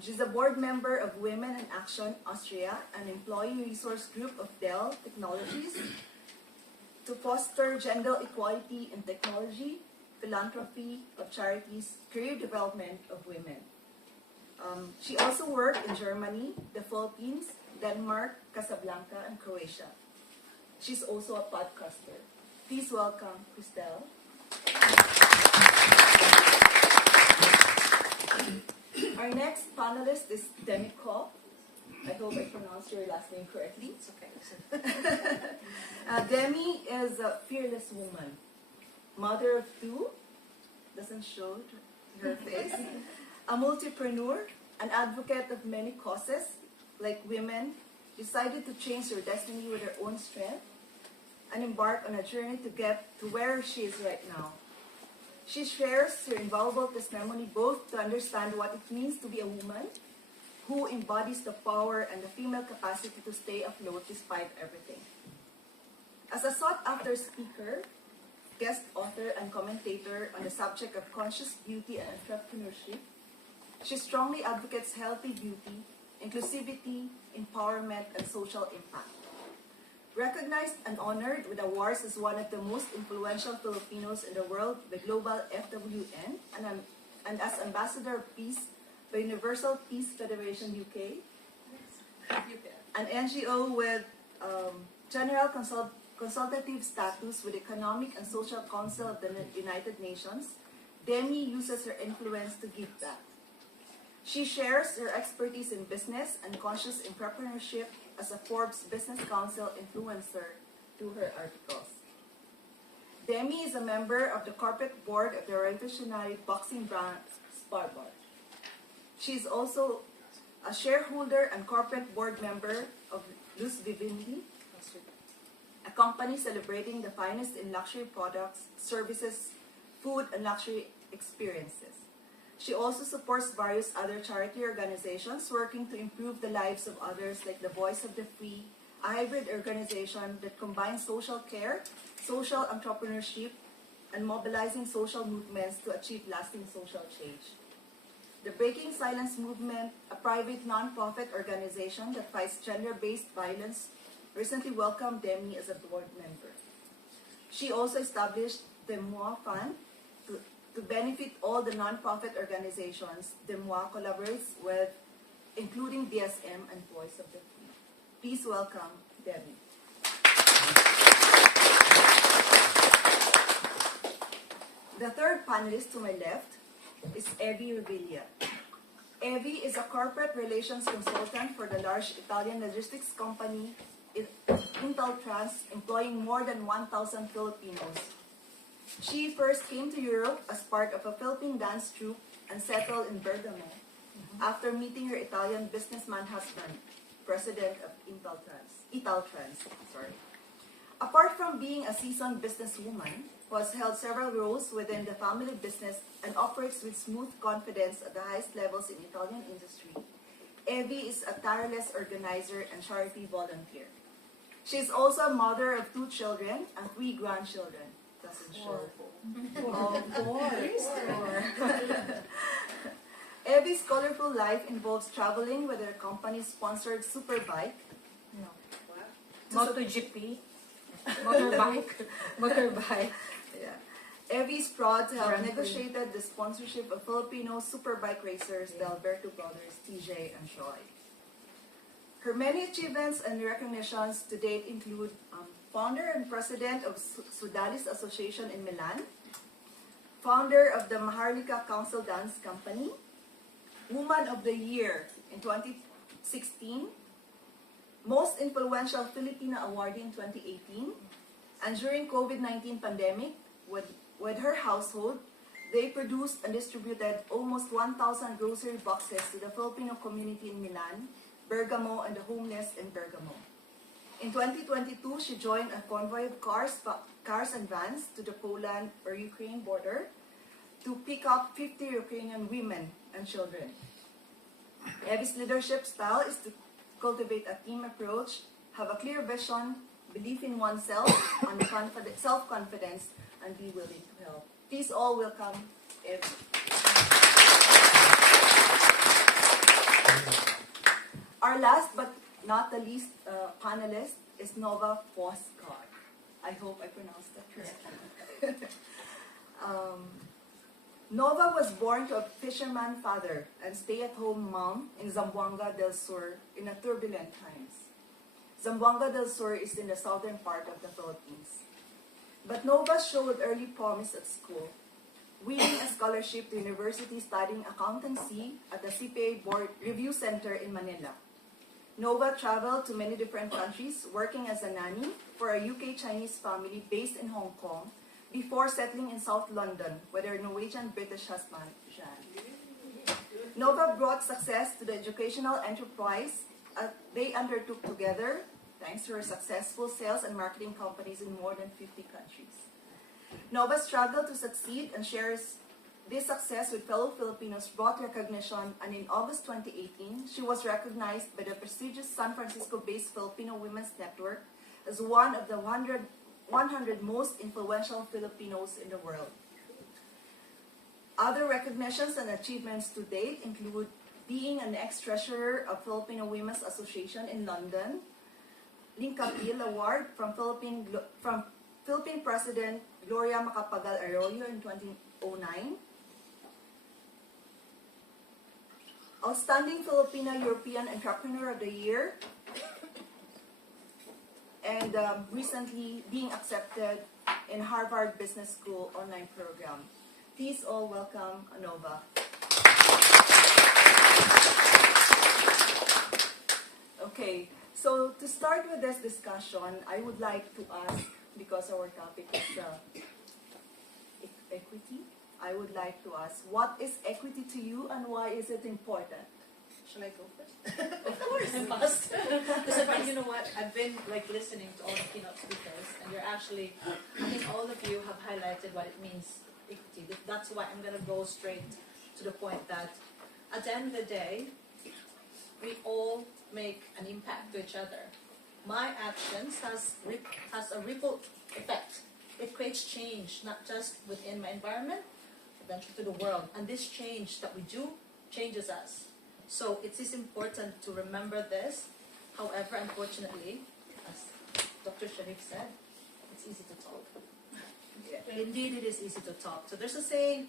She's a board member of Women in Action Austria, an employee resource group of Dell Technologies to foster gender equality in technology, philanthropy of charities, career development of women. She also worked in Germany, the Philippines, Denmark, Casablanca, and Croatia. She's also a podcaster. Please welcome Cristel. Our next panelist is Demi Koch. I hope I pronounced your last name correctly. It's okay. Demi is a fearless woman, mother of two, doesn't show her face, a multipreneur, an advocate of many causes, like women, decided to change her destiny with her own strength, and embark on a journey to get to where she is right now. She shares her invaluable testimony both to understand what it means to be a woman who embodies the power and the female capacity to stay afloat despite everything. As a sought-after speaker, guest author, and commentator on the subject of conscious beauty and entrepreneurship, she strongly advocates healthy beauty, inclusivity, empowerment, and social impact. Recognized and honored with awards as one of the most influential Filipinos in the world by Global FWN and as Ambassador of Peace by Universal Peace Federation UK, an NGO with general consultative status with Economic and Social Council of the United Nations, Demi uses her influence to give back. She shares her expertise in business and conscious entrepreneurship as a Forbes Business Council influencer through her articles. Demi is a member of the corporate board of the revolutionary boxing brand Sparbar. She is also a shareholder and corporate board member of Luz Vivendi, a company celebrating the finest in luxury products, services, food, and luxury experiences. She also supports various other charity organizations working to improve the lives of others, like the Voice of the Free, a hybrid organization that combines social care, social entrepreneurship, and mobilizing social movements to achieve lasting social change. The Breaking Silence Movement, a private non-profit organization that fights gender-based violence, recently welcomed Demi as a board member. She also established the Moi Fund to benefit all the non-profit organizations the Moi collaborates with, including DSM and Voice of the Free. Please welcome Demi. The third panelist to my left is Evie Reviglia. Evie is a corporate relations consultant for the large Italian logistics company Inteltrans, employing more than 1,000 Filipinos. She first came to Europe as part of a Philippine dance troupe and settled in Bergamo after meeting her Italian businessman husband, president of Italtrans. Apart from being a seasoned businesswoman, who has held several roles within the family business and operates with smooth confidence at the highest levels in Italian industry, Evie is a tireless organizer and charity volunteer. She is also a mother of 2 children and 3 grandchildren. Doesn't show. Evie's colorful life involves traveling with her company-sponsored superbike. MotoGP, motorbike. Yeah. Evie is proud to have negotiated the sponsorship of Filipino superbike racers, the Alberto brothers, TJ and Troy. Her many achievements and recognitions to date include founder and president of Sudalis Association in Milan, founder of the Maharlika Council Dance Company, Woman of the Year in 2016, Most Influential Filipino Awardee in 2018, and during COVID-19 pandemic, with her household, they produced and distributed almost 1,000 grocery boxes to the Filipino community in Milan, Bergamo, and the homeless in Bergamo. In 2022, she joined a convoy of cars and vans to the Poland or Ukraine border to pick up 50 Ukrainian women and children. Evie's leadership style is to cultivate a team approach, have a clear vision, belief in oneself, and self-confidence, and be willing to help. Please all welcome Evie. Our last but not the least panelist is Nova Foscar. I hope I pronounced that correctly. Nova was born to a fisherman father and stay-at-home mom in Zamboanga del Sur in a turbulent times. Zamboanga del Sur is in the southern part of the Philippines. But Nova showed early promise at school, winning a scholarship to university studying accountancy at the CPA Board Review Center in Manila. Nova traveled to many different countries, working as a nanny for a UK-Chinese family based in Hong Kong, before settling in South London with her Norwegian-British husband, Jean. Nova brought success to the educational enterprise they undertook together, thanks to her successful sales and marketing companies in more than 50 countries. Nova struggled to succeed and shares this success with fellow Filipinos brought recognition, and in August 2018, she was recognized by the prestigious San Francisco-based Filipino Women's Network as one of the 100 most influential Filipinos in the world. Other recognitions and achievements to date include being an ex-treasurer of Filipino Women's Association in London, Lincapil Award from Philippine President Gloria Macapagal Arroyo in 2009, Outstanding Filipina European Entrepreneur of the Year, and recently being accepted in Harvard Business School online program. Please all welcome Nova. Okay, so to start with this discussion, I would like to ask, because our topic is equity, I would like to ask, what is equity to you and why is it important? Shall I go first? Of course, I must. Because you know what? I've been listening to all the keynote speakers, and you're actually, I think all of you have highlighted what it means, equity. That's why I'm going to go straight to the point that at the end of the day, we all make an impact to each other. My actions has a ripple effect. It creates change, not just within my environment, eventually to the world. And this change that we do changes us. So it is important to remember this. However, unfortunately, as Dr. Sharif said, it's easy to talk. Indeed, it is easy to talk. So there's a saying,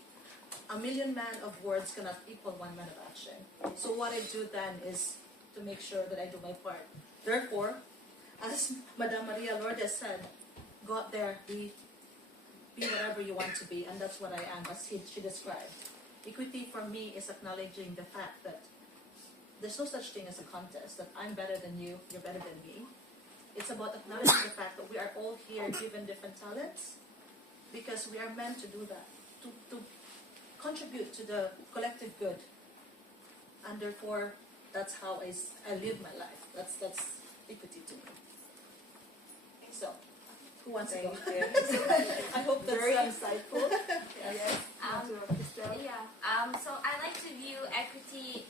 a million men of words cannot equal 1 man of action. So what I do then is to make sure that I do my part. Therefore, as Madame Maria Lourdes said, go out there, be whatever you want to be, and that's what I am, as she described. Equity for me is acknowledging the fact that there's no such thing as a contest, that I'm better than you, you're better than me. It's about acknowledging the fact that we are all here given different talents, because we are meant to do that, to contribute to the collective good. And therefore, that's how I live my life. That's equity to me. So, Who wants to go? I hope that's very insightful. Yes. So I like to view equity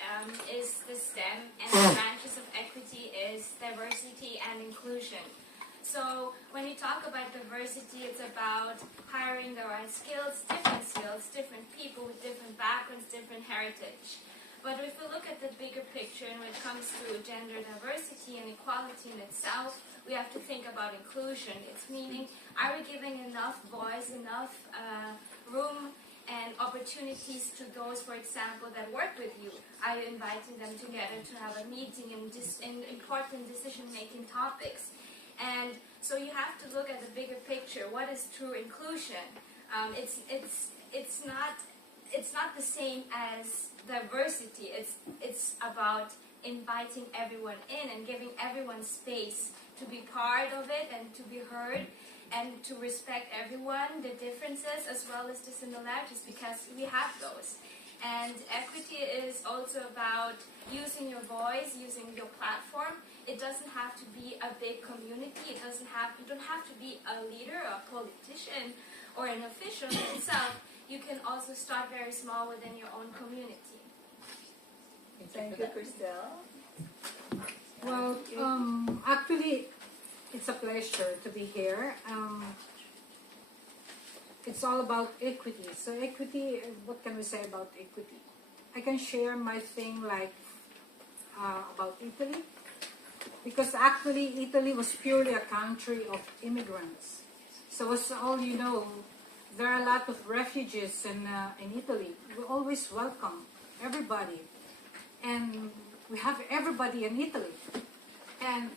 is the stem, and the branches of equity is diversity and inclusion. So when you talk about diversity, it's about hiring the right skills, different people with different backgrounds, different heritage. But if we look at the bigger picture, and when it comes to gender diversity and equality in itself, we have to think about inclusion. It's meaning, are we giving enough voice, enough room and opportunities to those, for example, that work with you? Are you inviting them together to have a meeting in important decision-making topics? And so you have to look at the bigger picture. What is true inclusion? It's not the same as diversity. It's about inviting everyone in and giving everyone space to be part of it and to be heard and to respect everyone, the differences as well as the similarities, because we have those. And equity is also about using your voice, using your platform. It doesn't have to be a big community. You don't have to be a leader, a politician, or an official in itself. You can also start very small within your own community. Thank you, Christelle. Well, actually, it's a pleasure to be here. It's all about equity. So equity, what can we say about equity? I can share my thing like about Italy. Because actually, Italy was purely a country of immigrants. So as all you know, there are a lot of refugees in Italy. We always welcome everybody. And we have everybody in Italy. And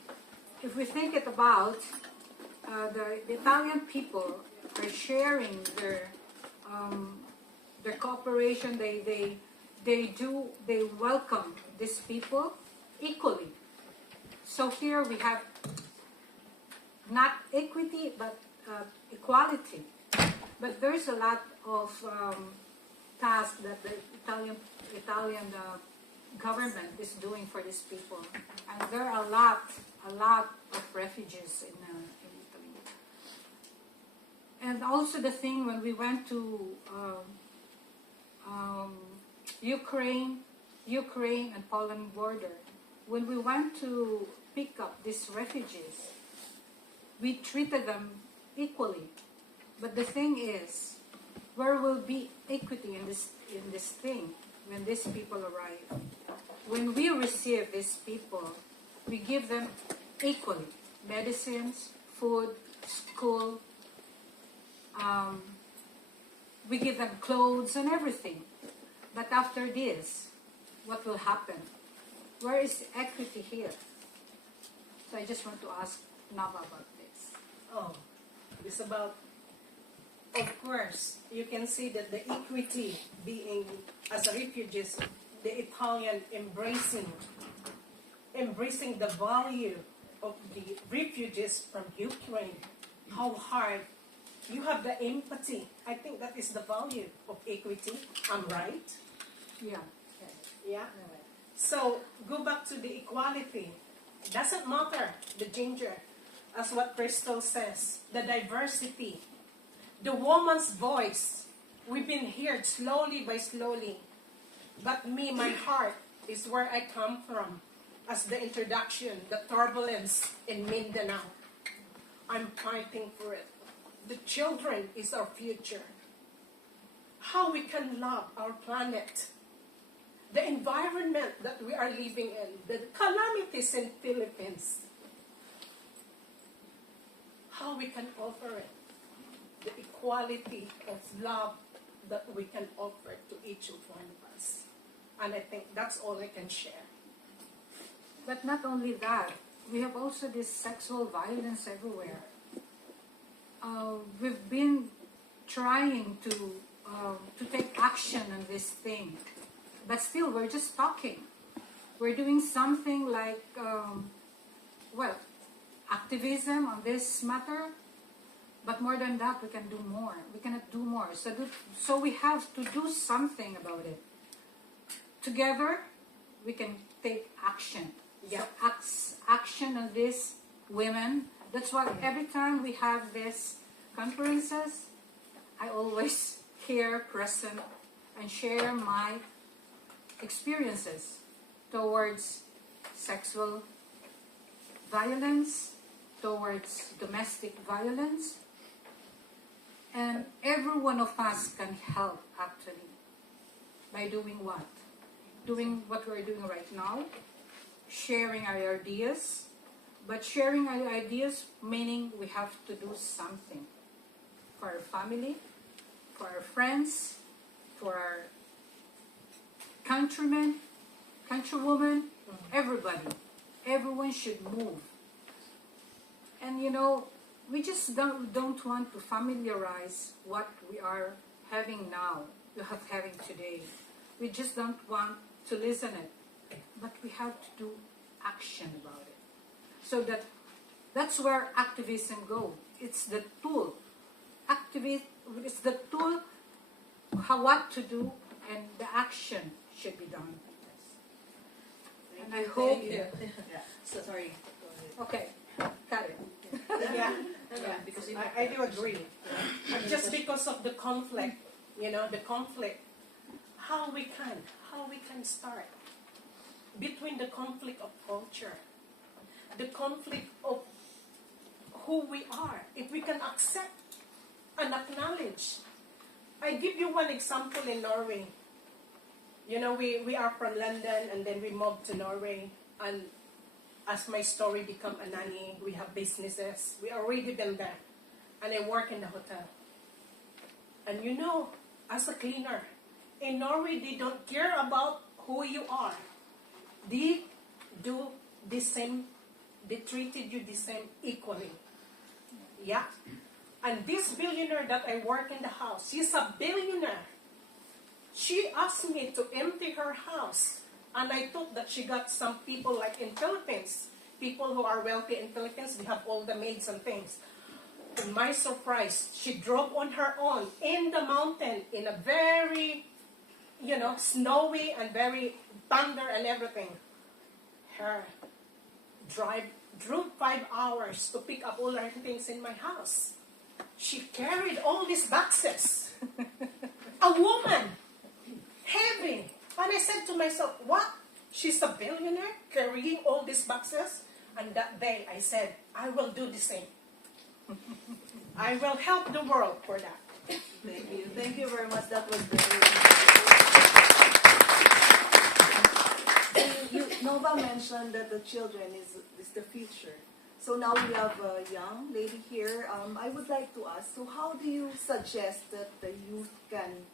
if we think it about, the Italian people are sharing their cooperation. They welcome these people equally. So here we have not equity but equality. But there's a lot of tasks that the Italian government is doing for these people, and there are a lot of refugees in Italy. And also the thing when we went to Ukraine and Poland border, when we went to pick up these refugees, we treated them equally. But the thing is, where will be equity in this thing when these people arrive? When we receive these people, we give them equally medicines, food, school. We give them clothes and everything. But after this, what will happen? Where is the equity here? So I just want to ask Nava about this. Oh, it's about, of course, you can see that the equity being, as a refugees, the Italian embracing the value of the refugees from Ukraine, how hard, you have the empathy. I think that is the value of equity. I'm right? Yeah. Yeah? So, go back to the equality. Doesn't matter the gender, as what Crystal says, the diversity, the woman's voice. We've been heard slowly by slowly. But me, my heart is where I come from. As the introduction, the turbulence in Mindanao. I'm fighting for it. The children is our future. How we can love our planet. The environment that we are living in. The calamities in Philippines. How we can offer it. The equality of love that we can offer to each of one of us. And I think that's all I can share. But not only that, we have also this sexual violence everywhere. We've been trying to take action on this thing, but still we're just talking. We're doing something like, activism on this matter, but more than that, we can do more. We cannot do more. So we have to do something about it. Together, we can take action. Yeah. So action on these women That's why every time we have these conferences, I always here present and share my experiences towards sexual violence, towards domestic violence. And every one of us can help actually by doing what? Doing what we're doing right now, sharing our ideas, but sharing our ideas meaning we have to do something for our family, for our friends, for our countrymen, countrywomen, everybody. Everyone should move. And you know, we just don't want to familiarize what we are having now, having today. We just don't want to listen it, but we have to do action about it. So that's where activism goes. It's the tool. It's the tool how what to do, and the action should be done. And I hope. So sorry. Okay, got it. Yeah, because I do agree. Just because of the conflict, the conflict, how we can start between the conflict of culture, the conflict of who we are, if we can accept and acknowledge. I give you one example in Norway. We are from London and then we moved to Norway, and as my story become a nanny, we have businesses. We already been there, and I work in the hotel. And as a cleaner, in Norway they don't care about who you are. They do the same. They treated you the same equally. Yeah. And this billionaire that I work in the house, she's a billionaire. She asked me to empty her house. And I thought that she got some people like in Philippines. People who are wealthy in Philippines, we have all the maids and things. To my surprise, she drove on her own in the mountain in a very, snowy and very thunder and everything. Her drove 5 hours to pick up all her things in my house. She carried all these boxes. A woman, heavy. And I said to myself, what? She's a billionaire carrying all these boxes? And that day I said, I will do the same. I will help the world for that. Thank you. Thank you very much. That was very Nova mentioned that the children is the future. So now we have a young lady here. I would like to ask, so how do you suggest that the youth can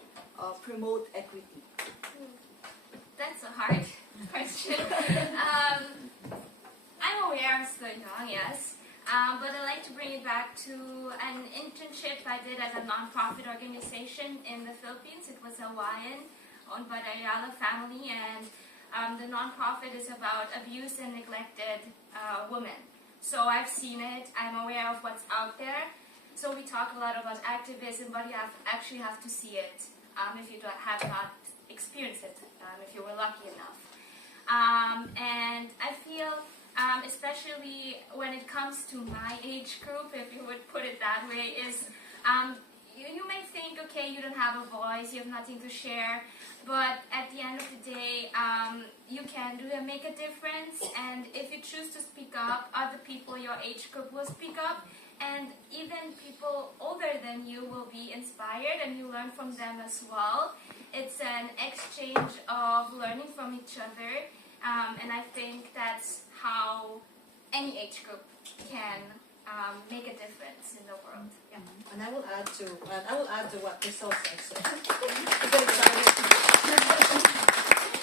promote equity? That's a hard question. I'm aware I'm still young, yes. But I like to bring it back to an internship I did at a non-profit organization in the Philippines. It was Hawaiian, owned by the Ayala family, and the non-profit is about abused and neglected women. So I've seen it, I'm aware of what's out there. So we talk a lot about activism, but you actually have to see it if you have not experienced it, if you were lucky enough. And I feel, especially when it comes to my age group, if you would put it that way, is you may think, okay, you don't have a voice, you have nothing to share, but at the end of the day, you can make a difference, and if you choose to speak up, other people your age group will speak up, and even people older than you will be inspired, and you learn from them as well. It's an exchange of learning from each other, and I think that's how any age group can make a difference in the world. Yeah. And I will add to what Crystal said. So. Get excited.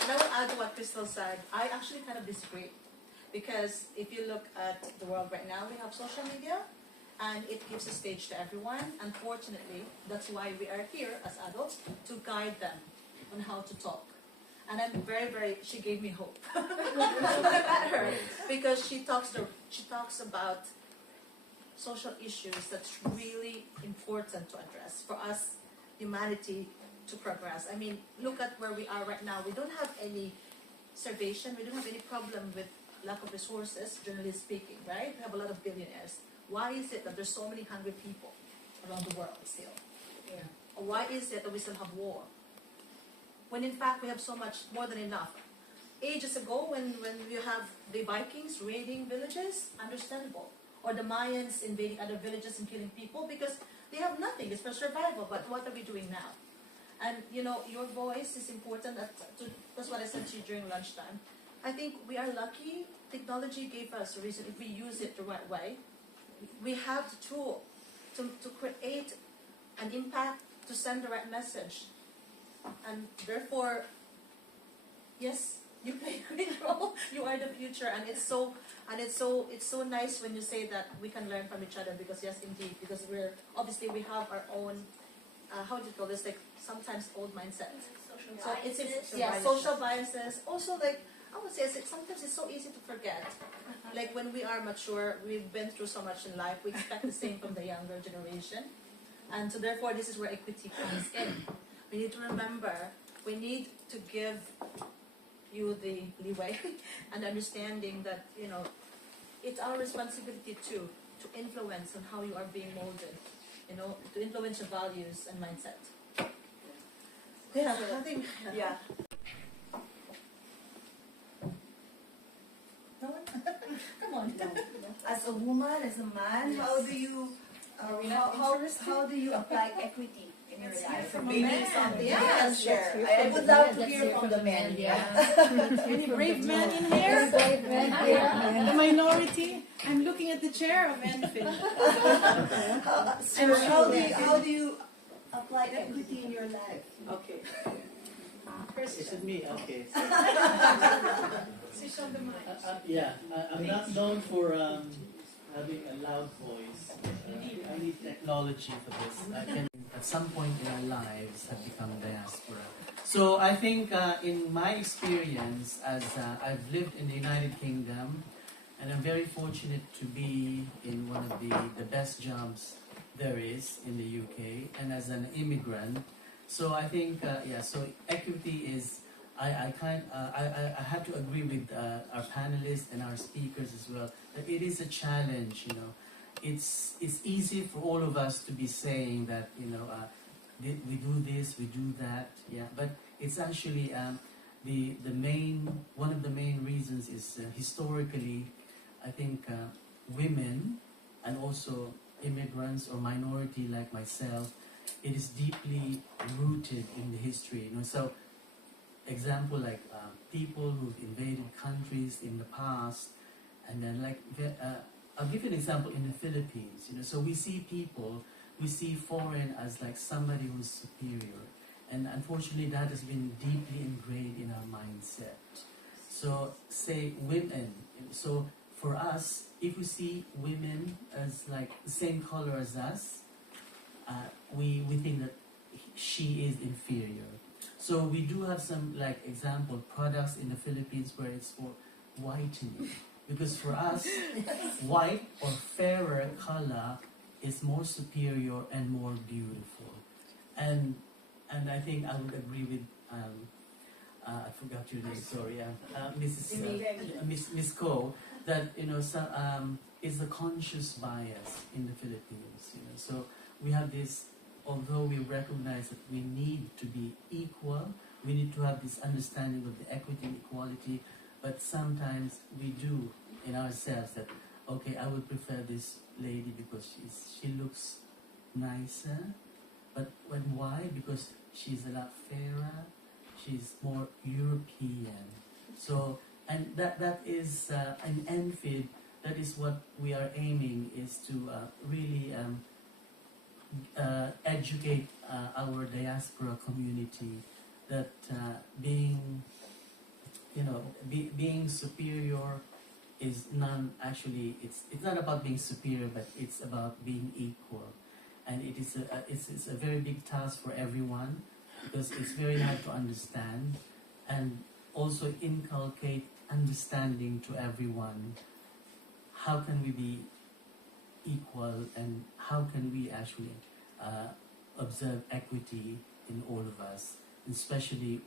And I will add to what Crystal said. I actually kind of disagree, because if you look at the world right now, we have social media, and it gives a stage to everyone. Unfortunately, that's why we are here as adults, to guide them on how to talk. And I'm she gave me hope. At her, because she talks about social issues that's really important to address for us, humanity, to progress. I mean, look at where we are right now. We don't have any starvation. We don't have any problem with lack of resources, generally speaking, right? We have a lot of billionaires. Why is it that there's so many hungry people around the world still? Yeah. Or why is it that we still have war? When in fact we have so much more than enough. Ages ago, when you have the Vikings raiding villages, understandable. Or the Mayans invading other villages and killing people because they have nothing. It's for survival. But what are we doing now? And you know, your voice is important. That's what I said to you during lunchtime. I think we are lucky. Technology gave us a reason. If we use it the right way, we have the tool to create an impact, to send the right message. And therefore, yes, you play a great role. You are the future, and it's so nice when you say that we can learn from each other. Because yes, indeed, because we have our own how do you call this? Like sometimes old mindset. Social biases. Also, like I would say, sometimes it's so easy to forget. Like when we are mature, we've been through so much in life. We expect the same from the younger generation, and so therefore, this is where equity comes in. We need to remember. We need to give you the leeway and understanding that, you know, it's our responsibility too to influence on how you are being molded, you know, to influence your values and mindset. Yeah, I think, yeah. No one? Come on. As a woman, as a man, Yes. how do you how do you apply equity in your life? Yes, Share. I would love to hear from the men. Any brave men in here? The minority? I'm looking at the chair of ENFiD. So how do you apply equity in your life? Okay. Is it me? Okay. Yeah, I'm not known for having a loud voice. I need technology for this. I can, at some point in our lives, have become diaspora. So I think in my experience, as I've lived in the United Kingdom, and I'm very fortunate to be in one of the best jobs there is in the UK, and as an immigrant. So I think, so equity is, I have to agree with our panelists and our speakers as well, that it is a challenge, you know. It's easy for all of us to be saying that, you know, we do this, we do that, yeah, but it's actually one of the main reasons is historically, I think women and also immigrants or minority like myself, it is deeply rooted in the history, you know. So example like people who've invaded countries in the past, and then like I'll give you an example in the Philippines, you know. So we see foreign as like somebody who's superior, and unfortunately that has been deeply ingrained in our mindset. So say women, so for us, if we see women as like the same color as us, we think that she is inferior. So we do have some like example products in the Philippines where it's for whitening, because for us, white or fairer color is more superior and more beautiful. And I think I would agree with I forgot your name. Sorry, Miss Ko, that you know is a conscious bias in the Philippines. You know, so we have this. Although we recognize that we need to be equal, we need to have this understanding of the equity and equality, but sometimes we do in ourselves that, okay, I would prefer this lady because she looks nicer, but why? Because she's a lot fairer, she's more European. So, and that is an ENFiD, that is what we are aiming, is to really educate our diaspora community that being, you know, being superior is actually it's not about being superior, but it's about being equal, and it's a very big task for everyone, because it's very hard to understand, and also inculcate understanding to everyone. How can we be equal, and how can we actually observe equity in all of us, especially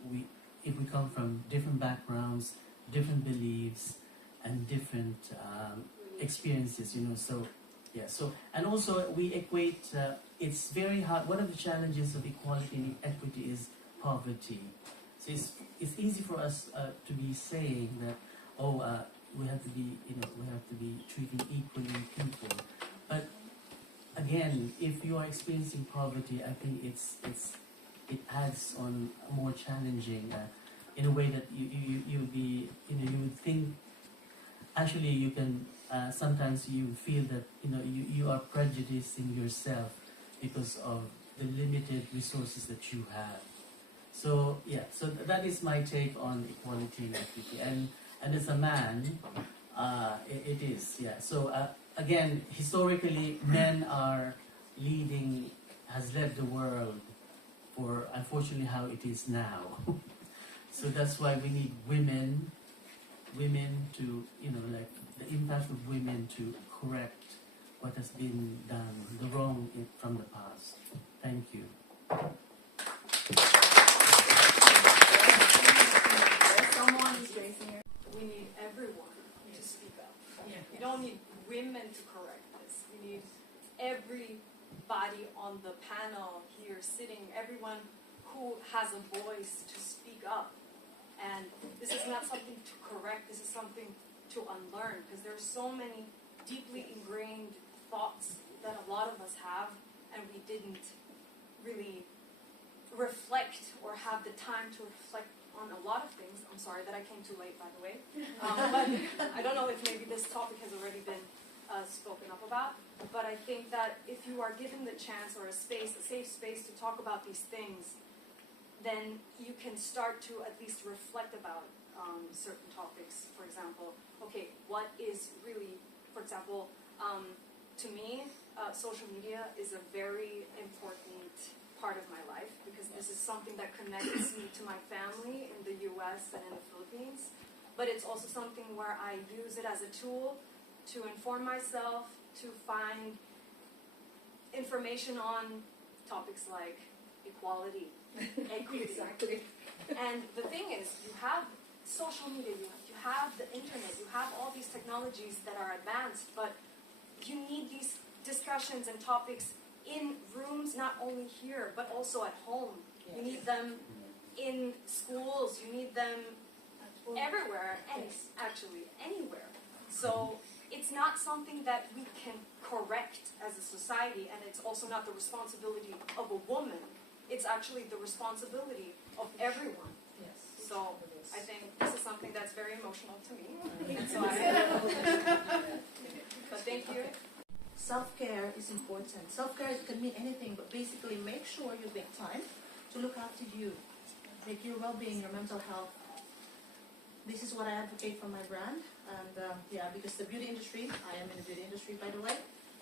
if we come from different backgrounds, different beliefs, and different experiences, you know. So Yeah. So, and also we equate. It's very hard. One of the challenges of equality and equity is poverty. So it's easy for us to be saying that, oh, we have to be, we have to be treating equally people. But again, if you are experiencing poverty, I think it adds on more challenging in a way that you'll be, you would think. Actually, you can sometimes you feel that you are prejudicing yourself because of the limited resources that you have. So yeah, so that is my take on equality and equity. And as a man, it is, yeah. So again, historically, men are has led the world for, unfortunately, how it is now. So that's why we need women to, like the impact of women to correct what has been done, the wrong from the past. Thank you. Someone is raising her. We need everyone to speak up. We don't need women to correct this. We need everybody on the panel here sitting, everyone who has a voice to speak up. And this is not something to correct, this is something to unlearn, because there are so many deeply ingrained thoughts that a lot of us have, and we didn't really reflect or have the time to reflect on a lot of things. I'm sorry that I came too late, by the way. But I don't know if maybe this topic has already been spoken up about, but I think that if you are given the chance or a safe space to talk about these things, then you can start to at least reflect about certain topics. For example, okay, what is really, for example, to me, social media is a very important part of my life, because this is something that connects me to my family in the US and in the Philippines, but it's also something where I use it as a tool to inform myself, to find information on topics like equality, equity. Exactly. And the thing is, you have social media, you have the internet, you have all these technologies that are advanced, but you need these discussions and topics in rooms, not only here, but also at home. Yes. You need them in schools, you need them everywhere, and actually anywhere. So it's not something that we can correct as a society, and it's also not the responsibility of a woman. It's actually the responsibility of everyone. Yes. So I think this is something that's very emotional to me. And so but thank you. Self-care is important. Self-care can mean anything, but basically make sure you make time to look after you, make your well-being, your mental health. This is what I advocate for my brand, and because the beauty industry, I am in the beauty industry, by the way,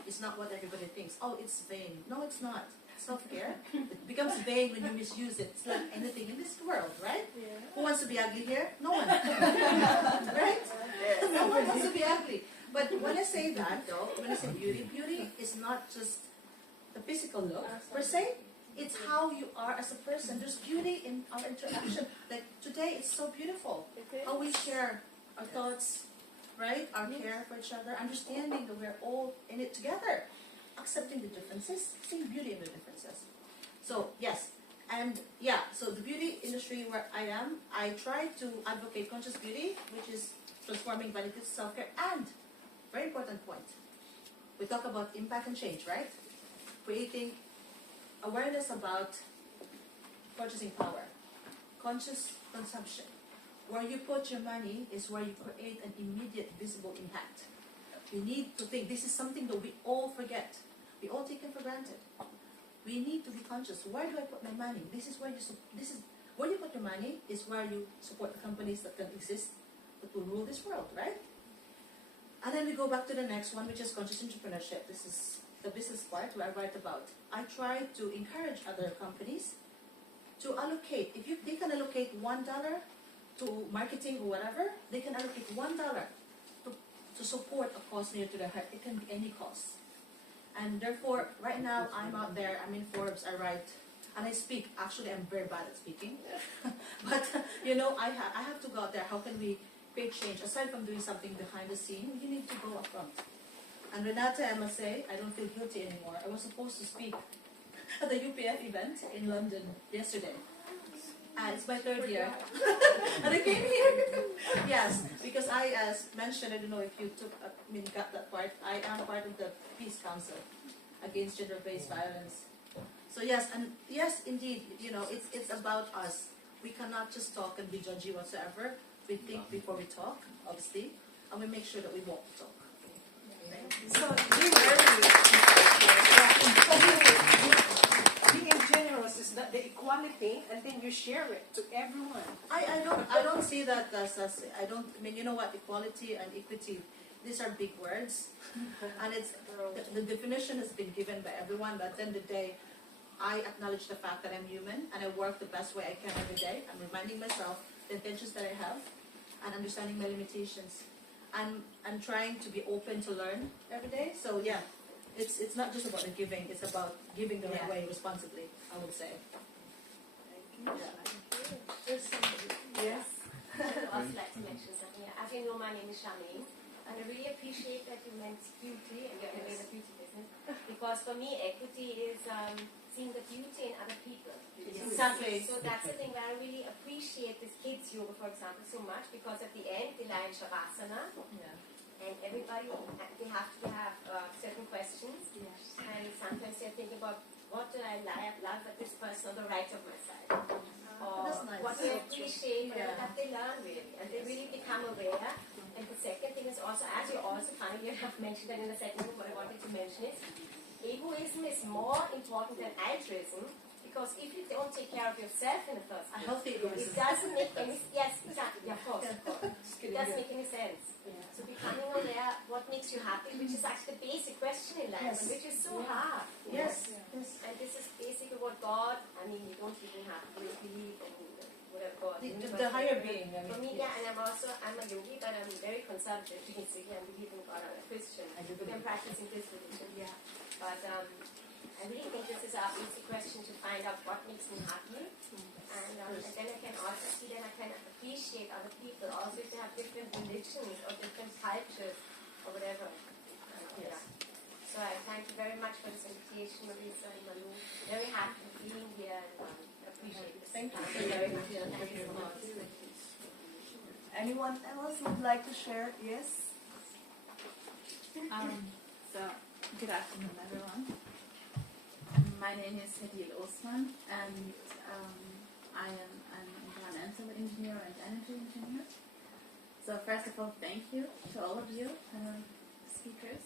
it's not what everybody thinks. Oh, it's vain. No, it's not. Self-care, it becomes vain when you misuse it. It's like anything in this world, right? Yeah. Who wants to be ugly here? No one. Right? No one wants to be ugly. But when I say that, though, when I say beauty, beauty is not just the physical look, per se. It's how you are as a person. There's beauty in our interaction. Like today, it's so beautiful. How we share our thoughts, right? Our care for each other, understanding that we're all in it together. Accepting the differences, seeing beauty in the differences. So, yes. And so the beauty industry where I am, I try to advocate conscious beauty, which is transforming vanity to self-care. And, very important point, we talk about impact and change, right? Creating awareness about purchasing power, conscious consumption. Where you put your money is where you create an immediate visible impact. We need to think, this is something that we all forget. We all take it for granted. We need to be conscious. Where do I put my money? Where you put your money is where you support the companies that can exist, that will rule this world, right? And then we go back to the next one, which is conscious entrepreneurship. This is the business part where I write about. I try to encourage other companies to allocate. If they can allocate $1 to marketing or whatever, they can allocate $1 to support a cause near to their heart. It can be any cause. And therefore, right now, I'm out there, I'm in Forbes, I write, and I speak. Actually, I'm very bad at speaking. But, I have to go out there. How can we create change? Aside from doing something behind the scene, you need to go up front. And Renata, I must say, I don't feel guilty anymore. I was supposed to speak at the UPF event in London yesterday. It's my third year. And I came here. Yes, because I, as mentioned, I don't know if you got that part, I am part of the Peace Council against gender-based violence. So yes, and yes, indeed, it's about us. We cannot just talk and be judgy whatsoever. We think before we talk, obviously, and we make sure that we won't talk. So, being generous is that the equality, and then you share it to everyone. I don't see that as you know what, equality and equity, these are big words, and it's the definition has been given by everyone. But at the end of the day, I acknowledge the fact that I'm human, and I work the best way I can every day. I'm reminding myself the intentions that I have, and understanding my limitations. I'm trying to be open to learn every day. So yeah, it's not just about the giving; it's about giving the right way, responsibly, I would say. Thank you. Yes. I would also like to mention something. As you know, my name is Charmaine, and I really appreciate that you meant beauty, and you're in the beauty business, because for me, equity is seeing the beauty in other people. Exactly. So that's the thing where I really appreciate this kids yoga, for example, so much, because at the end they lie in Shavasana, and everybody, they have to have certain questions, and sometimes they're thinking about what do I love at this person on the right of my side, or nice. what do I appreciate, that they learn really, and they really become aware. And the second thing is also, as you also finally have mentioned that in the second book, what I wanted to mention is, egoism is more important than altruism, because if you don't take care of yourself in the first place, it doesn't make any of course. It doesn't make any sense. So becoming aware what makes you happy, which is actually the basic question in life, and which is so hard. Yes. And this is basically what God, you don't even have to believe in whatever God. The higher being. For me, and I'm a yogi, but I'm very conservative. Basically, I believe in God. I'm a Christian. I'm practicing this religion. But I really think this is our basic question, to find out what makes me happy. And then I can also see that I can appreciate other people, also if they have different religions or different cultures or whatever. So I thank you very much for this invitation, Marisa and Malu. Very happy being here and appreciate this. Thank you. Very much. Thank you so much. Anyone else would like to share? Yes? So, good afternoon, everyone. My name is Siddique Osman, and I'm an environmental engineer and energy engineer. So first of all, thank you to all of you speakers.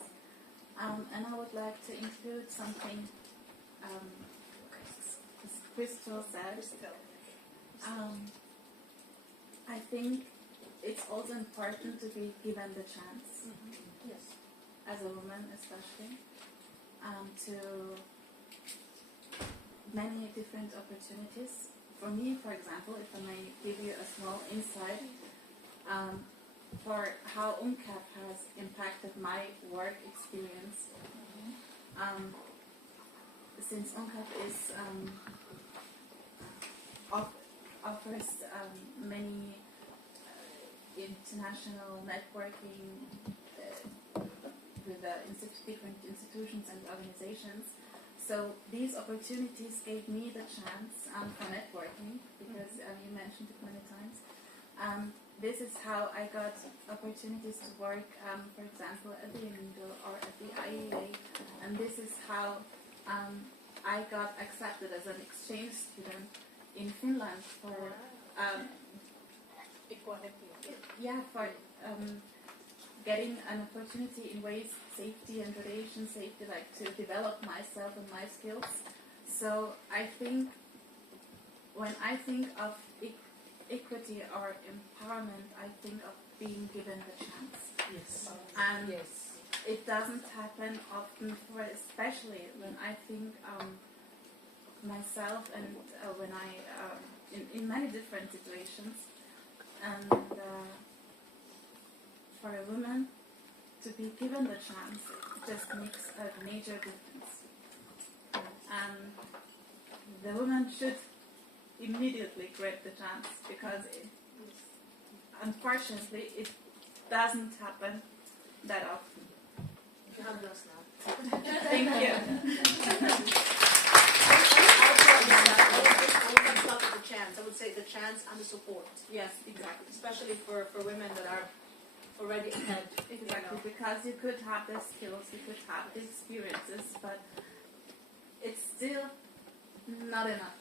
And I would like to include something Crystal said. I think it's also important to be given the chance, as a woman especially, to many different opportunities. For me, for example, if I may give you a small insight for how UNCAV has impacted my work experience. Since UNCAV is offers many international networking with different institutions and organizations. So these opportunities gave me the chance for networking, because you mentioned it many times. This is how I got opportunities to work, for example, at the UNIDO or at the IEA, and this is how I got accepted as an exchange student in Finland for equality. For getting an opportunity in waste safety and radiation safety, like to develop myself and my skills. So I think when I think of equity or empowerment, I think of being given the chance. Yes. And it doesn't happen often, especially when I think myself and when I in many different situations, and for a woman to be given the chance, it just makes a major difference. And the woman should immediately grab the chance, because unfortunately it doesn't happen that often. You have those now. Thank you. I would start with the chance. I would say the chance and the support. Yes, exactly. Especially for women that are already ahead. Exactly, because you could have the skills, you could have the experiences, but it's still not enough.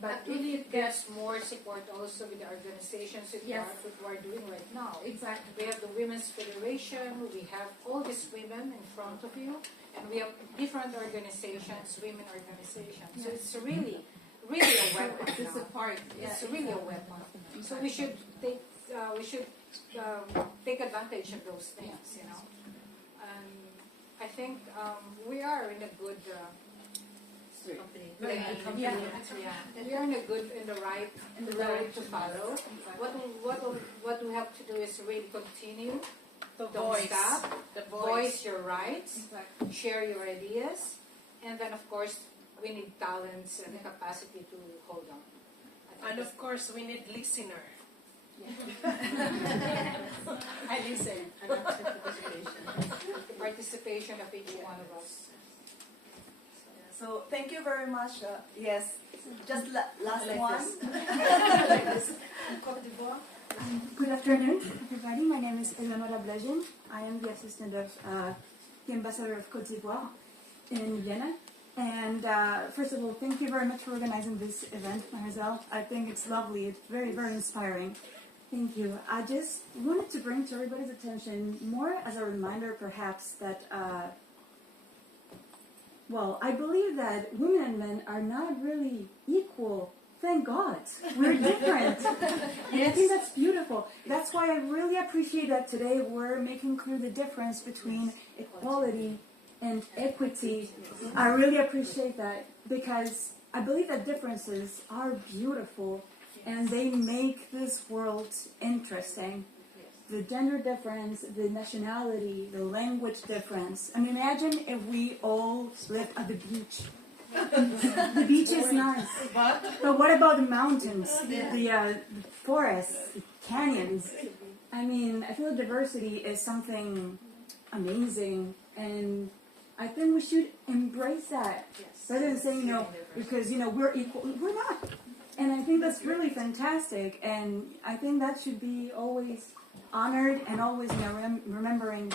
But really, it gets more support also with the organizations that Yes. we are doing right now. Exactly. We have the Women's Federation, we have all these women in front of you, and we have different organizations, women organizations. So it's really a weapon. It's a part. It's really a weapon. So we should take advantage of those things, you know. And I think we are in a good company. We are in the right road to follow. What we have to do is really continue. Don't stop. Voice your rights. Exactly. Share your ideas, and then of course we need talents and the capacity to hold on. And of course, we need listener. I listen. And the participation of each one of us. So thank you very much. Yes, just last like one. Like this. Côte d'Ivoire. Good afternoon, everybody. My name is Eleonora Blajin. I am the assistant of the ambassador of Côte d'Ivoire in Vienna. And first of all, thank you very much for organizing this event, Jozelle. I think it's lovely. It's very, very inspiring. Thank you. I just wanted to bring to everybody's attention, more as a reminder perhaps, that well, I believe that women and men are not really equal. Thank God. We're different. And I think that's beautiful. That's why I really appreciate that today we're making clear the difference between equality and equity. I really appreciate that because I believe that differences are beautiful and they make this world interesting. The gender difference, the nationality, the language difference. And imagine if we all lived at the beach. The beach is nice. But what about the mountains, the forests, the canyons? I mean, I feel diversity is something amazing, and I think we should embrace that. Rather than saying, because, we're equal. We're not. And I think that's really fantastic, and I think that should be always honored and always remembering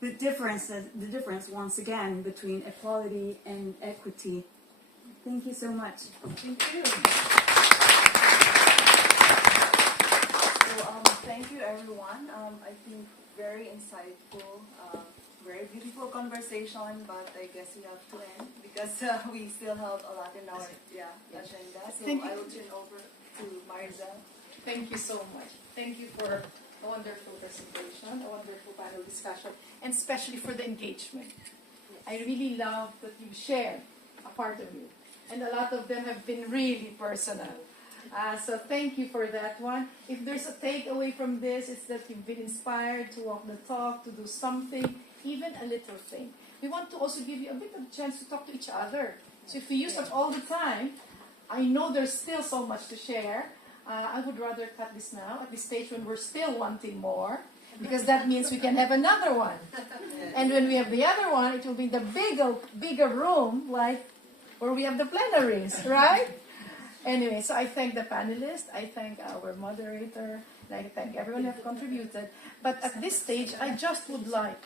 the difference once again between equality and equity. Thank you so much. Thank you. So thank you everyone. I think very insightful, very beautiful conversation, but I guess we have to end because we still have a lot in our agenda. So I will turn over to Marza. Thank you so much. Thank you for a wonderful presentation, a wonderful panel discussion, and especially for the engagement. I really love that you shared a part of you, and a lot of them have been really personal. So thank you for that one. If there's a takeaway from this, it's that you've been inspired to walk the talk, to do something, even a little thing. We want to also give you a bit of a chance to talk to each other. So if we use that all the time, I know there's still so much to share. I would rather cut this now, at this stage when we're still wanting more, because that means we can have another one. And when we have the other one, it will be the bigger room, like where we have the plenaries, right? Anyway, so I thank the panelists, I thank our moderator, and I thank everyone who have contributed. But at this stage, I just would like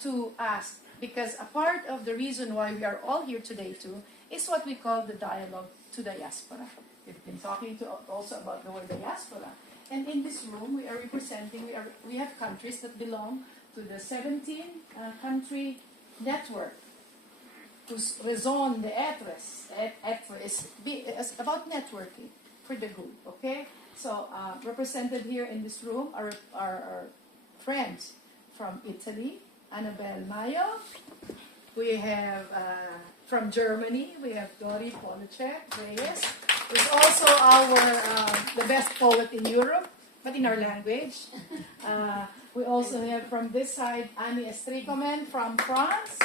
to ask, because a part of the reason why we are all here today too, is what we call the dialogue to diaspora. We've been talking also about the word diaspora. And in this room, we are representing, we have countries that belong to the 17-country network, whose raison d'être is about networking for the good, okay? So represented here in this room are our friends from Italy, Annabelle Mayo. We have from Germany, we have Dori Polacek-Reyes, who's also the best poet in Europe, but in our language. We also have from this side, Annie Estrikomen from France.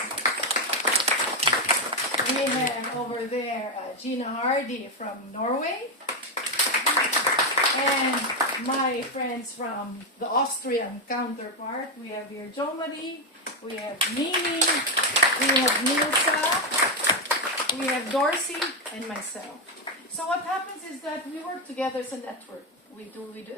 We have over there Gina Hardy from Norway. And my friends from the Austrian counterpart, we have here Jo Marie we have Mimi, we have Nilsa, we have Dorsey, and myself. So what happens is that we work together as a network. We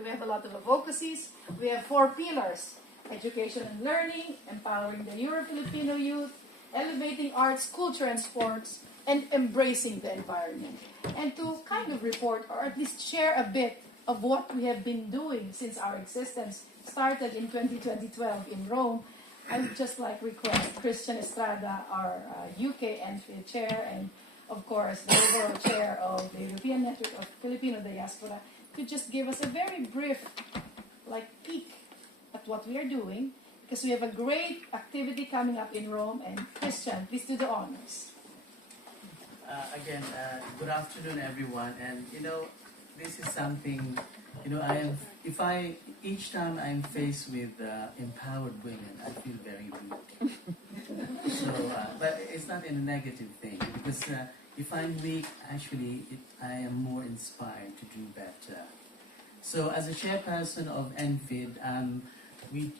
have a lot of advocacies. We have 4 pillars: education and learning, empowering the Euro-Filipino youth, elevating arts, culture, and sports, and embracing the environment. And to kind of report, or at least share a bit of what we have been doing since our existence started in 2012 in Rome, I would just like request Christian Estrada, our UK-ENFiD chair, and of course the overall chair of the European Network of Filipino Diaspora, could just give us a very brief peek at what we are doing, because we have a great activity coming up in Rome. And Christian, please do the honors. Again, good afternoon, everyone. And this is something, each time I'm faced with empowered women, I feel very weak. So, but it's not in a negative thing, because if I'm weak, actually, I am more inspired to do better. So, as a chairperson of ENFiD, we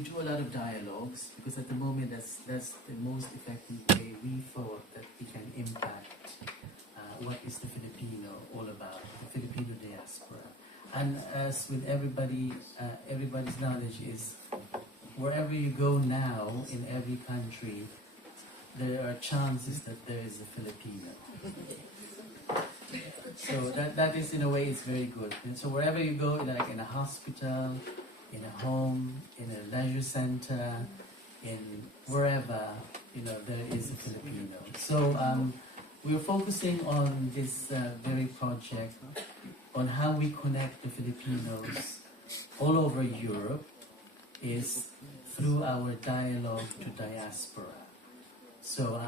do a lot of dialogues, because at the moment that's the most effective way we thought that we can impact what is the Filipino all about, the Filipino diaspora. And as with everybody's knowledge is, wherever you go now in every country, there are chances that there is a Filipino. So that is, in a way, it's very good. And so wherever you go, like in a hospital, in a home, in a leisure center, in wherever, there is a Filipino. So we're focusing on this very project on how we connect the Filipinos all over Europe is through our dialogue to diaspora. So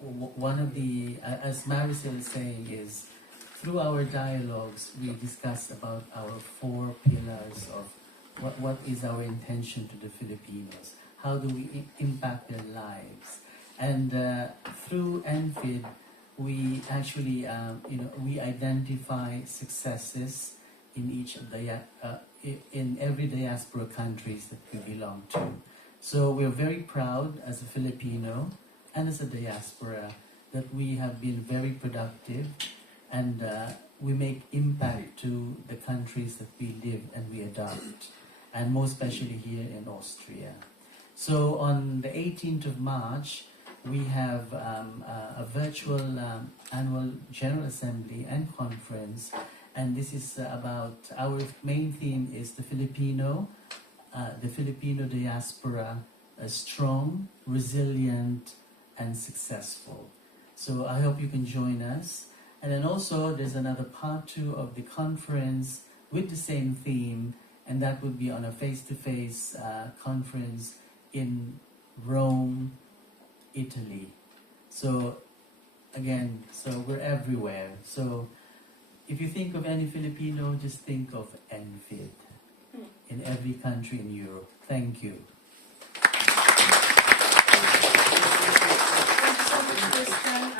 one of the, as Marisol is saying, is through our dialogues we discuss about our 4 pillars of what is our intention to the Filipinos, how do we impact their lives, and through ENFiD we actually we identify successes in each of the in every diaspora countries that we belong to. So we're very proud as a Filipino and as a diaspora that we have been very productive, and we make impact to the countries that we live and we adopt, and most especially here in Austria. So on the 18th of March, we have a virtual annual General Assembly and conference, and this is about, our main theme is the Filipino diaspora, strong, resilient, and successful. So I hope you can join us. And then also there's another part 2 of the conference with the same theme, and that would be on a face-to-face conference in Rome, Italy. So again, so we're everywhere. So if you think of any Filipino, just think of ENFiD in every country in Europe. Thank you. Thank you so much, Christian.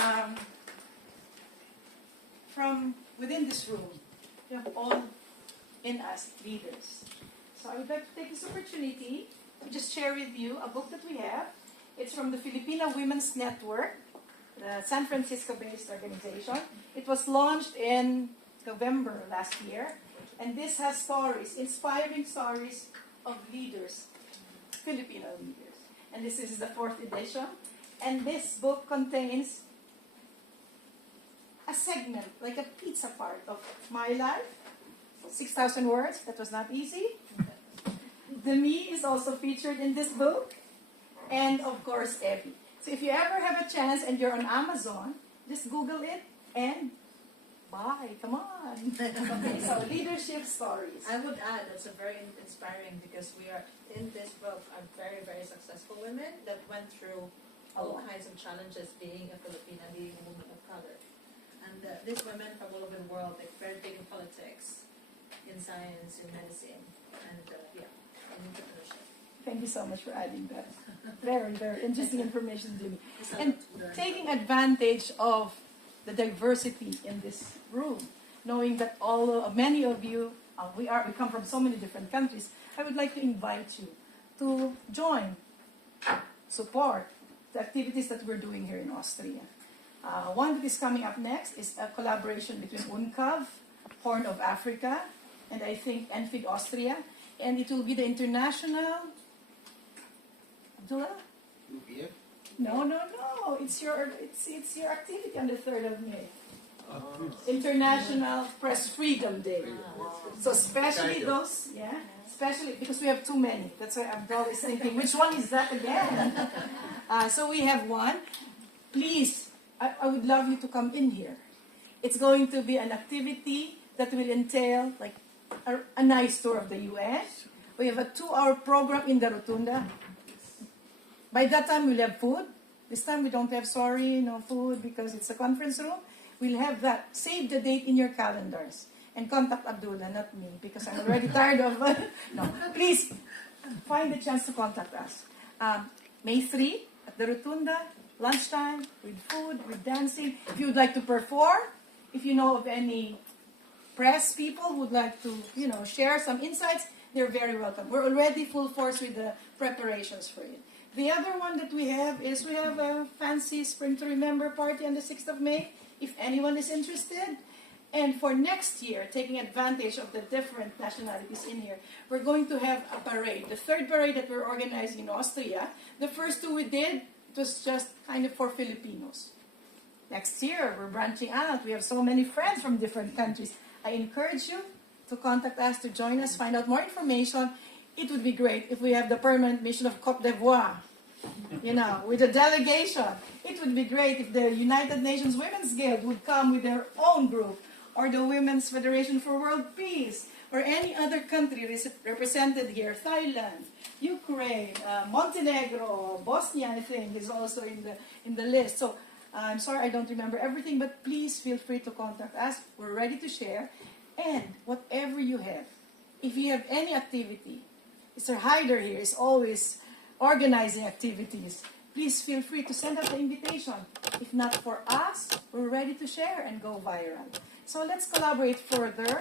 From within this room, we have all in us leaders. So I would like to take this opportunity to just share with you a book that we have. It's from the Filipino Women's Network, the San Francisco-based organization. It was launched in November last year, and this has stories, inspiring stories of leaders, Filipino leaders. And this is the 4th edition. And this book contains a segment, like a pizza part of my life. 6,000 words, that was not easy. The me is also featured in this book. And of course, Evie. So if you ever have a chance and you're on Amazon, just Google it and buy. Come on. Okay, so leadership stories. I would add, it's a very inspiring, because we are in this book are very, very successful women that went through all kinds of challenges being a Filipina, being a woman of color. And these women from all over the world, they're very big in politics, in science, in medicine, and in entrepreneurship. Thank you so much for adding that. Very, very interesting information to me. And taking advantage of the diversity in this room, knowing that many of you, we come from so many different countries, I would like to invite you to join support the activities that we're doing here in Austria. One that is coming up next is a collaboration between UNCAV, Horn of Africa, and I think ENFiD-Austria, and it will be the international. Abdullah? UPF? No. It's your activity on the 3rd of May. International Press Freedom Day. So especially those, especially because we have too many. That's why Abdullah is thinking, which one is that again? So we have one. Please, I would love you to come in here. It's going to be an activity that will entail like a nice tour of the UN. We have a 2-hour program in the Rotunda. By that time, we'll have food. This time we don't have, no food because it's a conference room. We'll have that. Save the date in your calendars. And contact Abdullah, not me, because I'm already tired of no. Please, find the chance to contact us. May 3 at the Rotunda, lunchtime, with food, with dancing. If you would like to perform, if you know of any press people who would like to, share some insights, they're very welcome. We're already full force with the preparations for it. The other one that we have is we have a fancy Spring to Remember party on the 6th of May, if anyone is interested. And for next year, taking advantage of the different nationalities in here, we're going to have a parade. The 3rd parade that we're organizing in Austria. The first 2 we did, it was just kind of for Filipinos. Next year, we're branching out. We have so many friends from different countries. I encourage you to contact us, to join us, find out more information. It would be great if we have the permanent mission of Côte d'Ivoire, with a delegation. It would be great if the United Nations Women's Guild would come with their own group, or the Women's Federation for World Peace, or any other country represented here. Thailand, Ukraine, Montenegro, Bosnia, I think, is also in the list. So I'm sorry I don't remember everything, but please feel free to contact us. We're ready to share. And whatever you have, if you have any activity, Mr. Hyder here is always organizing activities. Please feel free to send us the invitation. If not for us, we're ready to share and go viral. So let's collaborate further.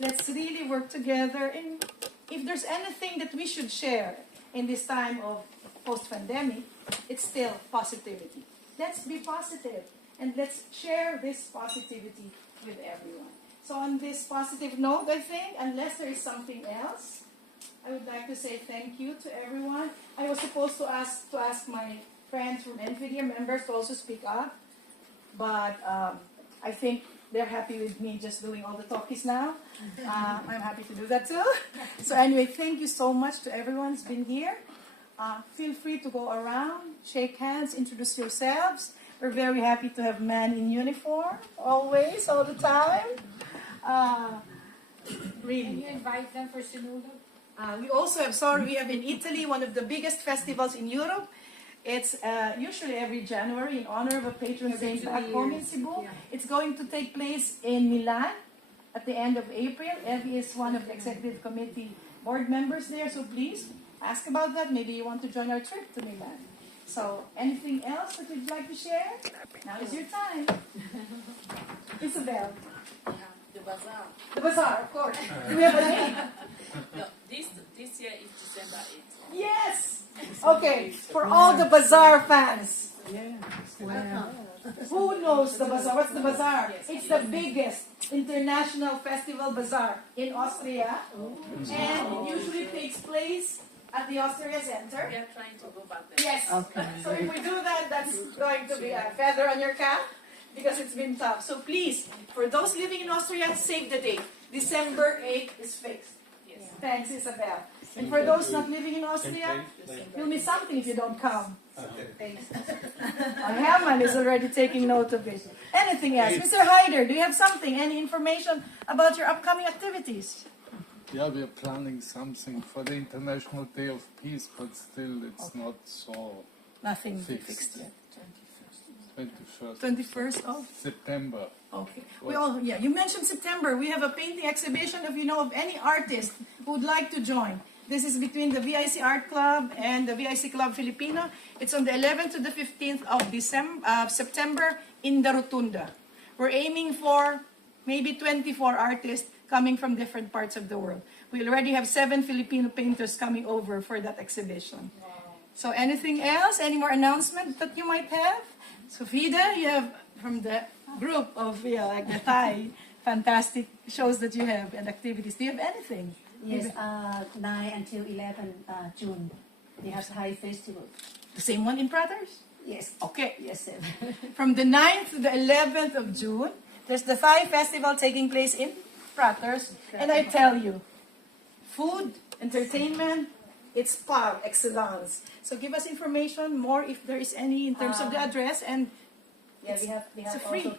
Let's really work together. And if there's anything that we should share in this time of post-pandemic, it's still positivity. Let's be positive and let's share this positivity with everyone. So on this positive note, I think, unless there is something else, I would like to say thank you to everyone. I was supposed to ask my friends from ENFiD members to also speak up, but I think they're happy with me just doing all the talkies now. I'm happy to do that too. So anyway, thank you so much to everyone who's been here. Feel free to go around, shake hands, introduce yourselves. We're very happy to have men in uniform, always, all the time. Really. Can you invite them for Sinulo? We also have, we have in Italy one of the biggest festivals in Europe. It's usually every January in honor of a patron saint back home in Cebu. Yeah. It's going to take place in Milan at the end of April. Evie is one of the executive committee board members there, so please ask about that. Maybe you want to join our trip to Milan. So, anything else that you'd like to share? Now is your time. Isabel. The bazaar. The bazaar, of course. Do we have a name? No, this year is December 8th. Yes! Okay, for all the bazaar fans. Yeah. Wow. Who knows the bazaar? What's the bazaar? It's the biggest international festival bazaar in Austria. And it usually takes place at the Austria Center. We are trying to go back there. Yes. Okay. So if we do that, that's going to be a feather on your cap because it's been tough. So please, for those living in Austria, save the date. December 8th is fixed. Yes. Thanks, Isabel. And for those not living in Austria, you'll miss something if you don't come. Thanks. Herman is already taking note of it. Anything else? Mr. Hyder, do you have something? Any information about your upcoming activities? Yeah, we are planning something for the International Day of Peace, but still it's not so Nothing fixed yet. 21st. 21st of September. Okay. You mentioned September. We have a painting exhibition if you know of any artist who would like to join. This is between the VIC Art Club and the VIC Club Filipino. It's on the 11th to the 15th of September in the Rotunda. We're aiming for maybe 24 artists coming from different parts of the world. We already have 7 Filipino painters coming over for that exhibition. So anything else? Any more announcement that you might have? So Fida, you have from the group of like the Thai fantastic shows that you have and activities. Do you have anything? Yes, 9 until 11 June. They have Thai festival. The same one in Pratters? Yes. Okay. Yes, sir. From the 9th to the 11th of June, there's the Thai festival taking place in Pratters. And I tell you, food, entertainment, it's par excellence. So give us information more if there is any in terms of the address. And yeah, we have free. also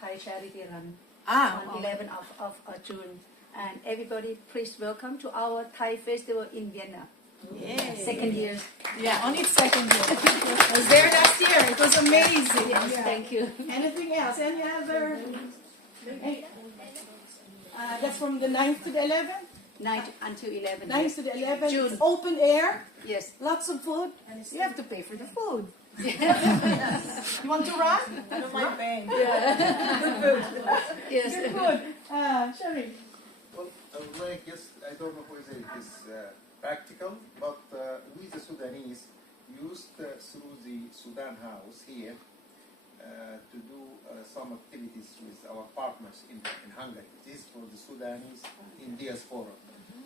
Thai charity run on 11th of June. And everybody, please welcome to our Thai festival in Vienna. Yes. Second year. Yeah, on its second year. I was there last year. It was amazing. Yes, Yeah. thank you. Anything else? Any other? That's from the 9th to the 11th? 9 until 11. 9th to the 11th. June. It's open air. Yes. Lots of food. And you have to pay for the food. You want to run? I don't mind paying. Yeah. Good food. Yes. Good food. Sherry. Well, I would like, yes, I don't know whether it is practical, but we the Sudanese used through the Sudan House here to do some activities with our partners in Hungary. This is for the Sudanese in Diaspora.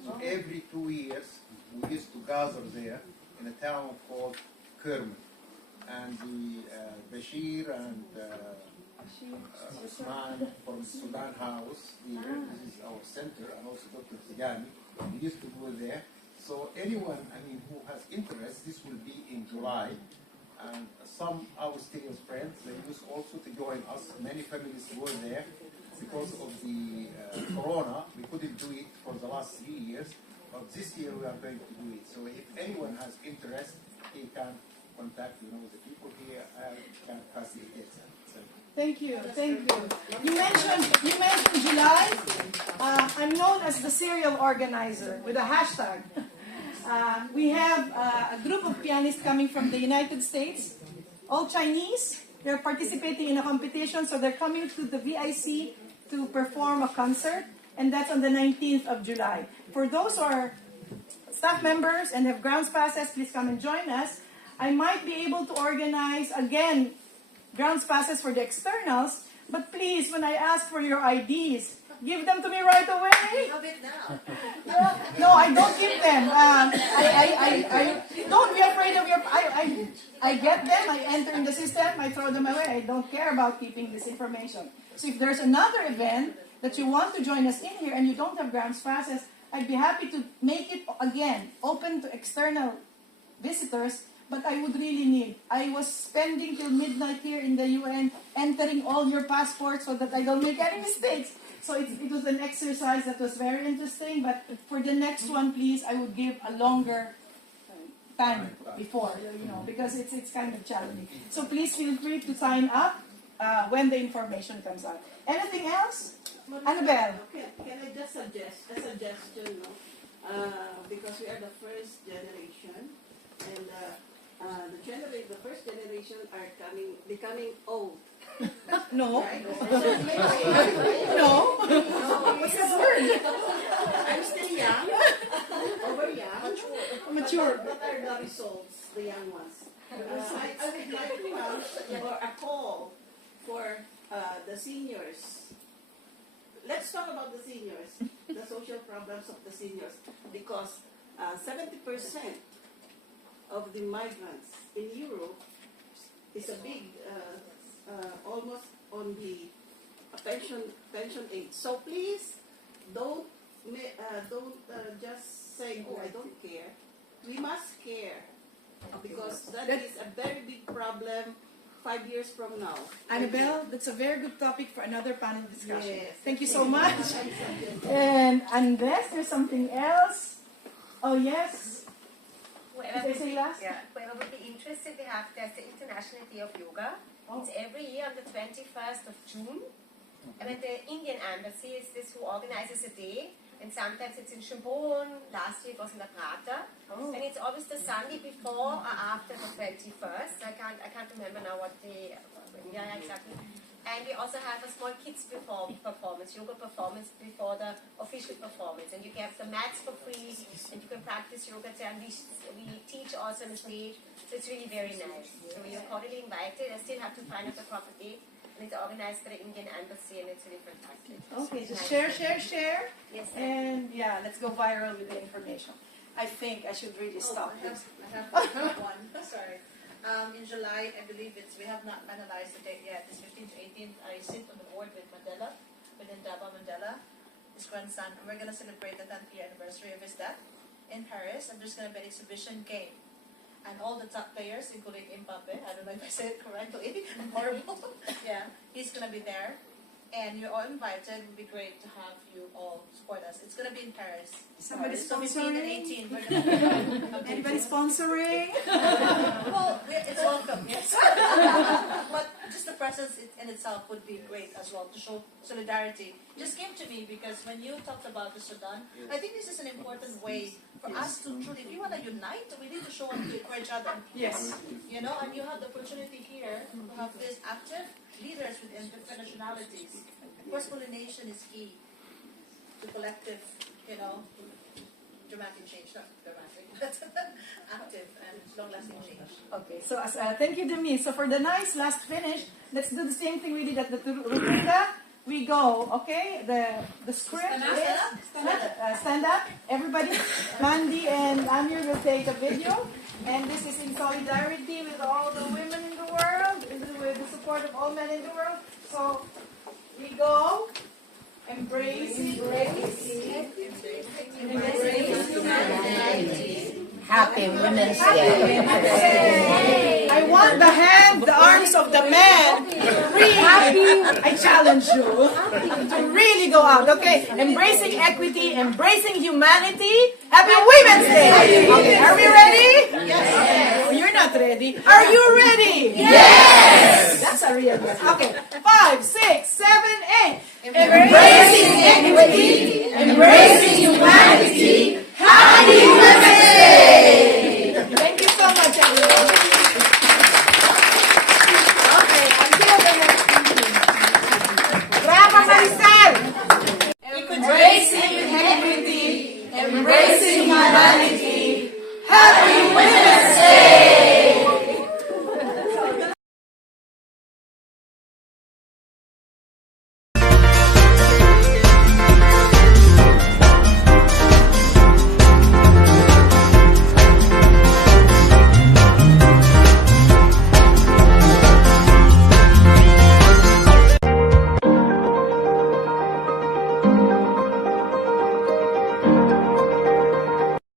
So every 2 years we used to gather there in a town called Kerman. And the Bashir and Osman from Sudan House here, this is our center, and also Dr. Tigani, we used to go there. So anyone, who has interest, this will be in July. And some Austrian friends, they used also to join us. Many families go there. Because of the corona, we couldn't do it for the last 3 years. But this year we are going to do it. So if anyone has interest, he can contact, the people here and can facilitate that. Thank you. Thank you. You mentioned July. I'm known as the serial organizer with a hashtag. We have a group of pianists coming from the United States, all Chinese. They're participating in a competition, so they're coming to the VIC to perform a concert, and that's on the 19th of July. For those who are staff members and have grounds passes, please come and join us. I might be able to organize, again, grounds passes for the externals, but please, when I ask for your IDs, give them to me right away. Have it now. No, I don't give them. Don't be afraid of your... I get them, I enter in the system, I throw them away. I don't care about keeping this information. So if there's another event that you want to join us in here and you don't have grounds passes, I'd be happy to make it, again, open to external visitors. But I would really need. I was spending till midnight here in the UN, entering all your passports so that I don't make any mistakes. So it was an exercise that was very interesting. But for the next one, please, I would give a longer time before, because it's kind of challenging. So please feel free to sign up when the information comes out. Anything else? Annabelle? Can I just suggest a suggestion? Because we are the first generation, and the first generation are becoming old. No. Right? No. What's that word? I'm still young. Over young. Mature. What are the results, the young ones? I would like to have a call for the seniors. Let's talk about the seniors, the social problems of the seniors, because 70% of the migrants in Europe is a big, almost on the pension age. So please don't just say, oh, I don't care. We must care, because that is a very big problem 5 years from now. Annabelle, that's a very good topic for another panel discussion. Yes. Thank you so much. And unless there's something else, oh yes. Whoever Did I say last? whoever would be interested, there's the International Day of Yoga. Oh. It's every year on the 21st of June. And then the Indian Embassy is this who organizes a day. And sometimes it's in Shibon, last year it was in the Prater. Oh. And it's always the Sunday before or after the 21st. I can't remember now what day, exactly. And we also have a small kids performance, yoga performance before the official performance. And you can have the mats for free, and you can practice yoga there. And we teach also on stage, so it's really very nice. So you're cordially invited. I still have to find out the proper date. And it's organized by the Indian Embassy, and it's really fantastic. Okay, just nice. share. Yes, and yeah, let's go viral with the information. I think I should really stop this. I have one. Sorry. In July, I believe we have not finalized the date yet. It's 15th to 18th. I sit on the board with Mandela, with Ndaba Mandela, his grandson, and we're going to celebrate the 10th year anniversary of his death in Paris. And there's going to be an exhibition game. And all the top players, including Mbappe, I don't know if I said it correctly, horrible. Yeah, he's going to be there. And you're all invited. It would be great to have you all support us. It's going to be in Paris. Somebody so 15 sponsoring? and 18. We're gonna Anybody sponsoring? Well, it's welcome, yes. But just the presence in itself would be great as well to show solidarity. It just came to me because when you talked about the Sudan, I think this is an important way for us to truly, if you want to unite, we need to show up to encourage other. Yes. You know, and you have the opportunity here to have these active leaders within different nationalities. Cross-pollination is key to collective, dramatic change, not dramatic, but active and long-lasting change. Okay, so thank you, Demi. So for the nice last finish, let's do the same thing we did at the Rotunda. We go, okay? The script stand up. Everybody, Mandy and Amir will take a video. And this is in solidarity with all the women in the world, with the support of all men in the world. So we go, embracing humanity. Happy Women's Day. I want the arms of the men. I challenge you to really go out. Okay, embracing equity, embracing humanity. Happy Women's Day. Okay, are we ready? Yes. Oh, you're not ready. Are you ready? Yes. That's a real yes. Okay, 5, 6, 7, 8. Embracing equity, embracing humanity.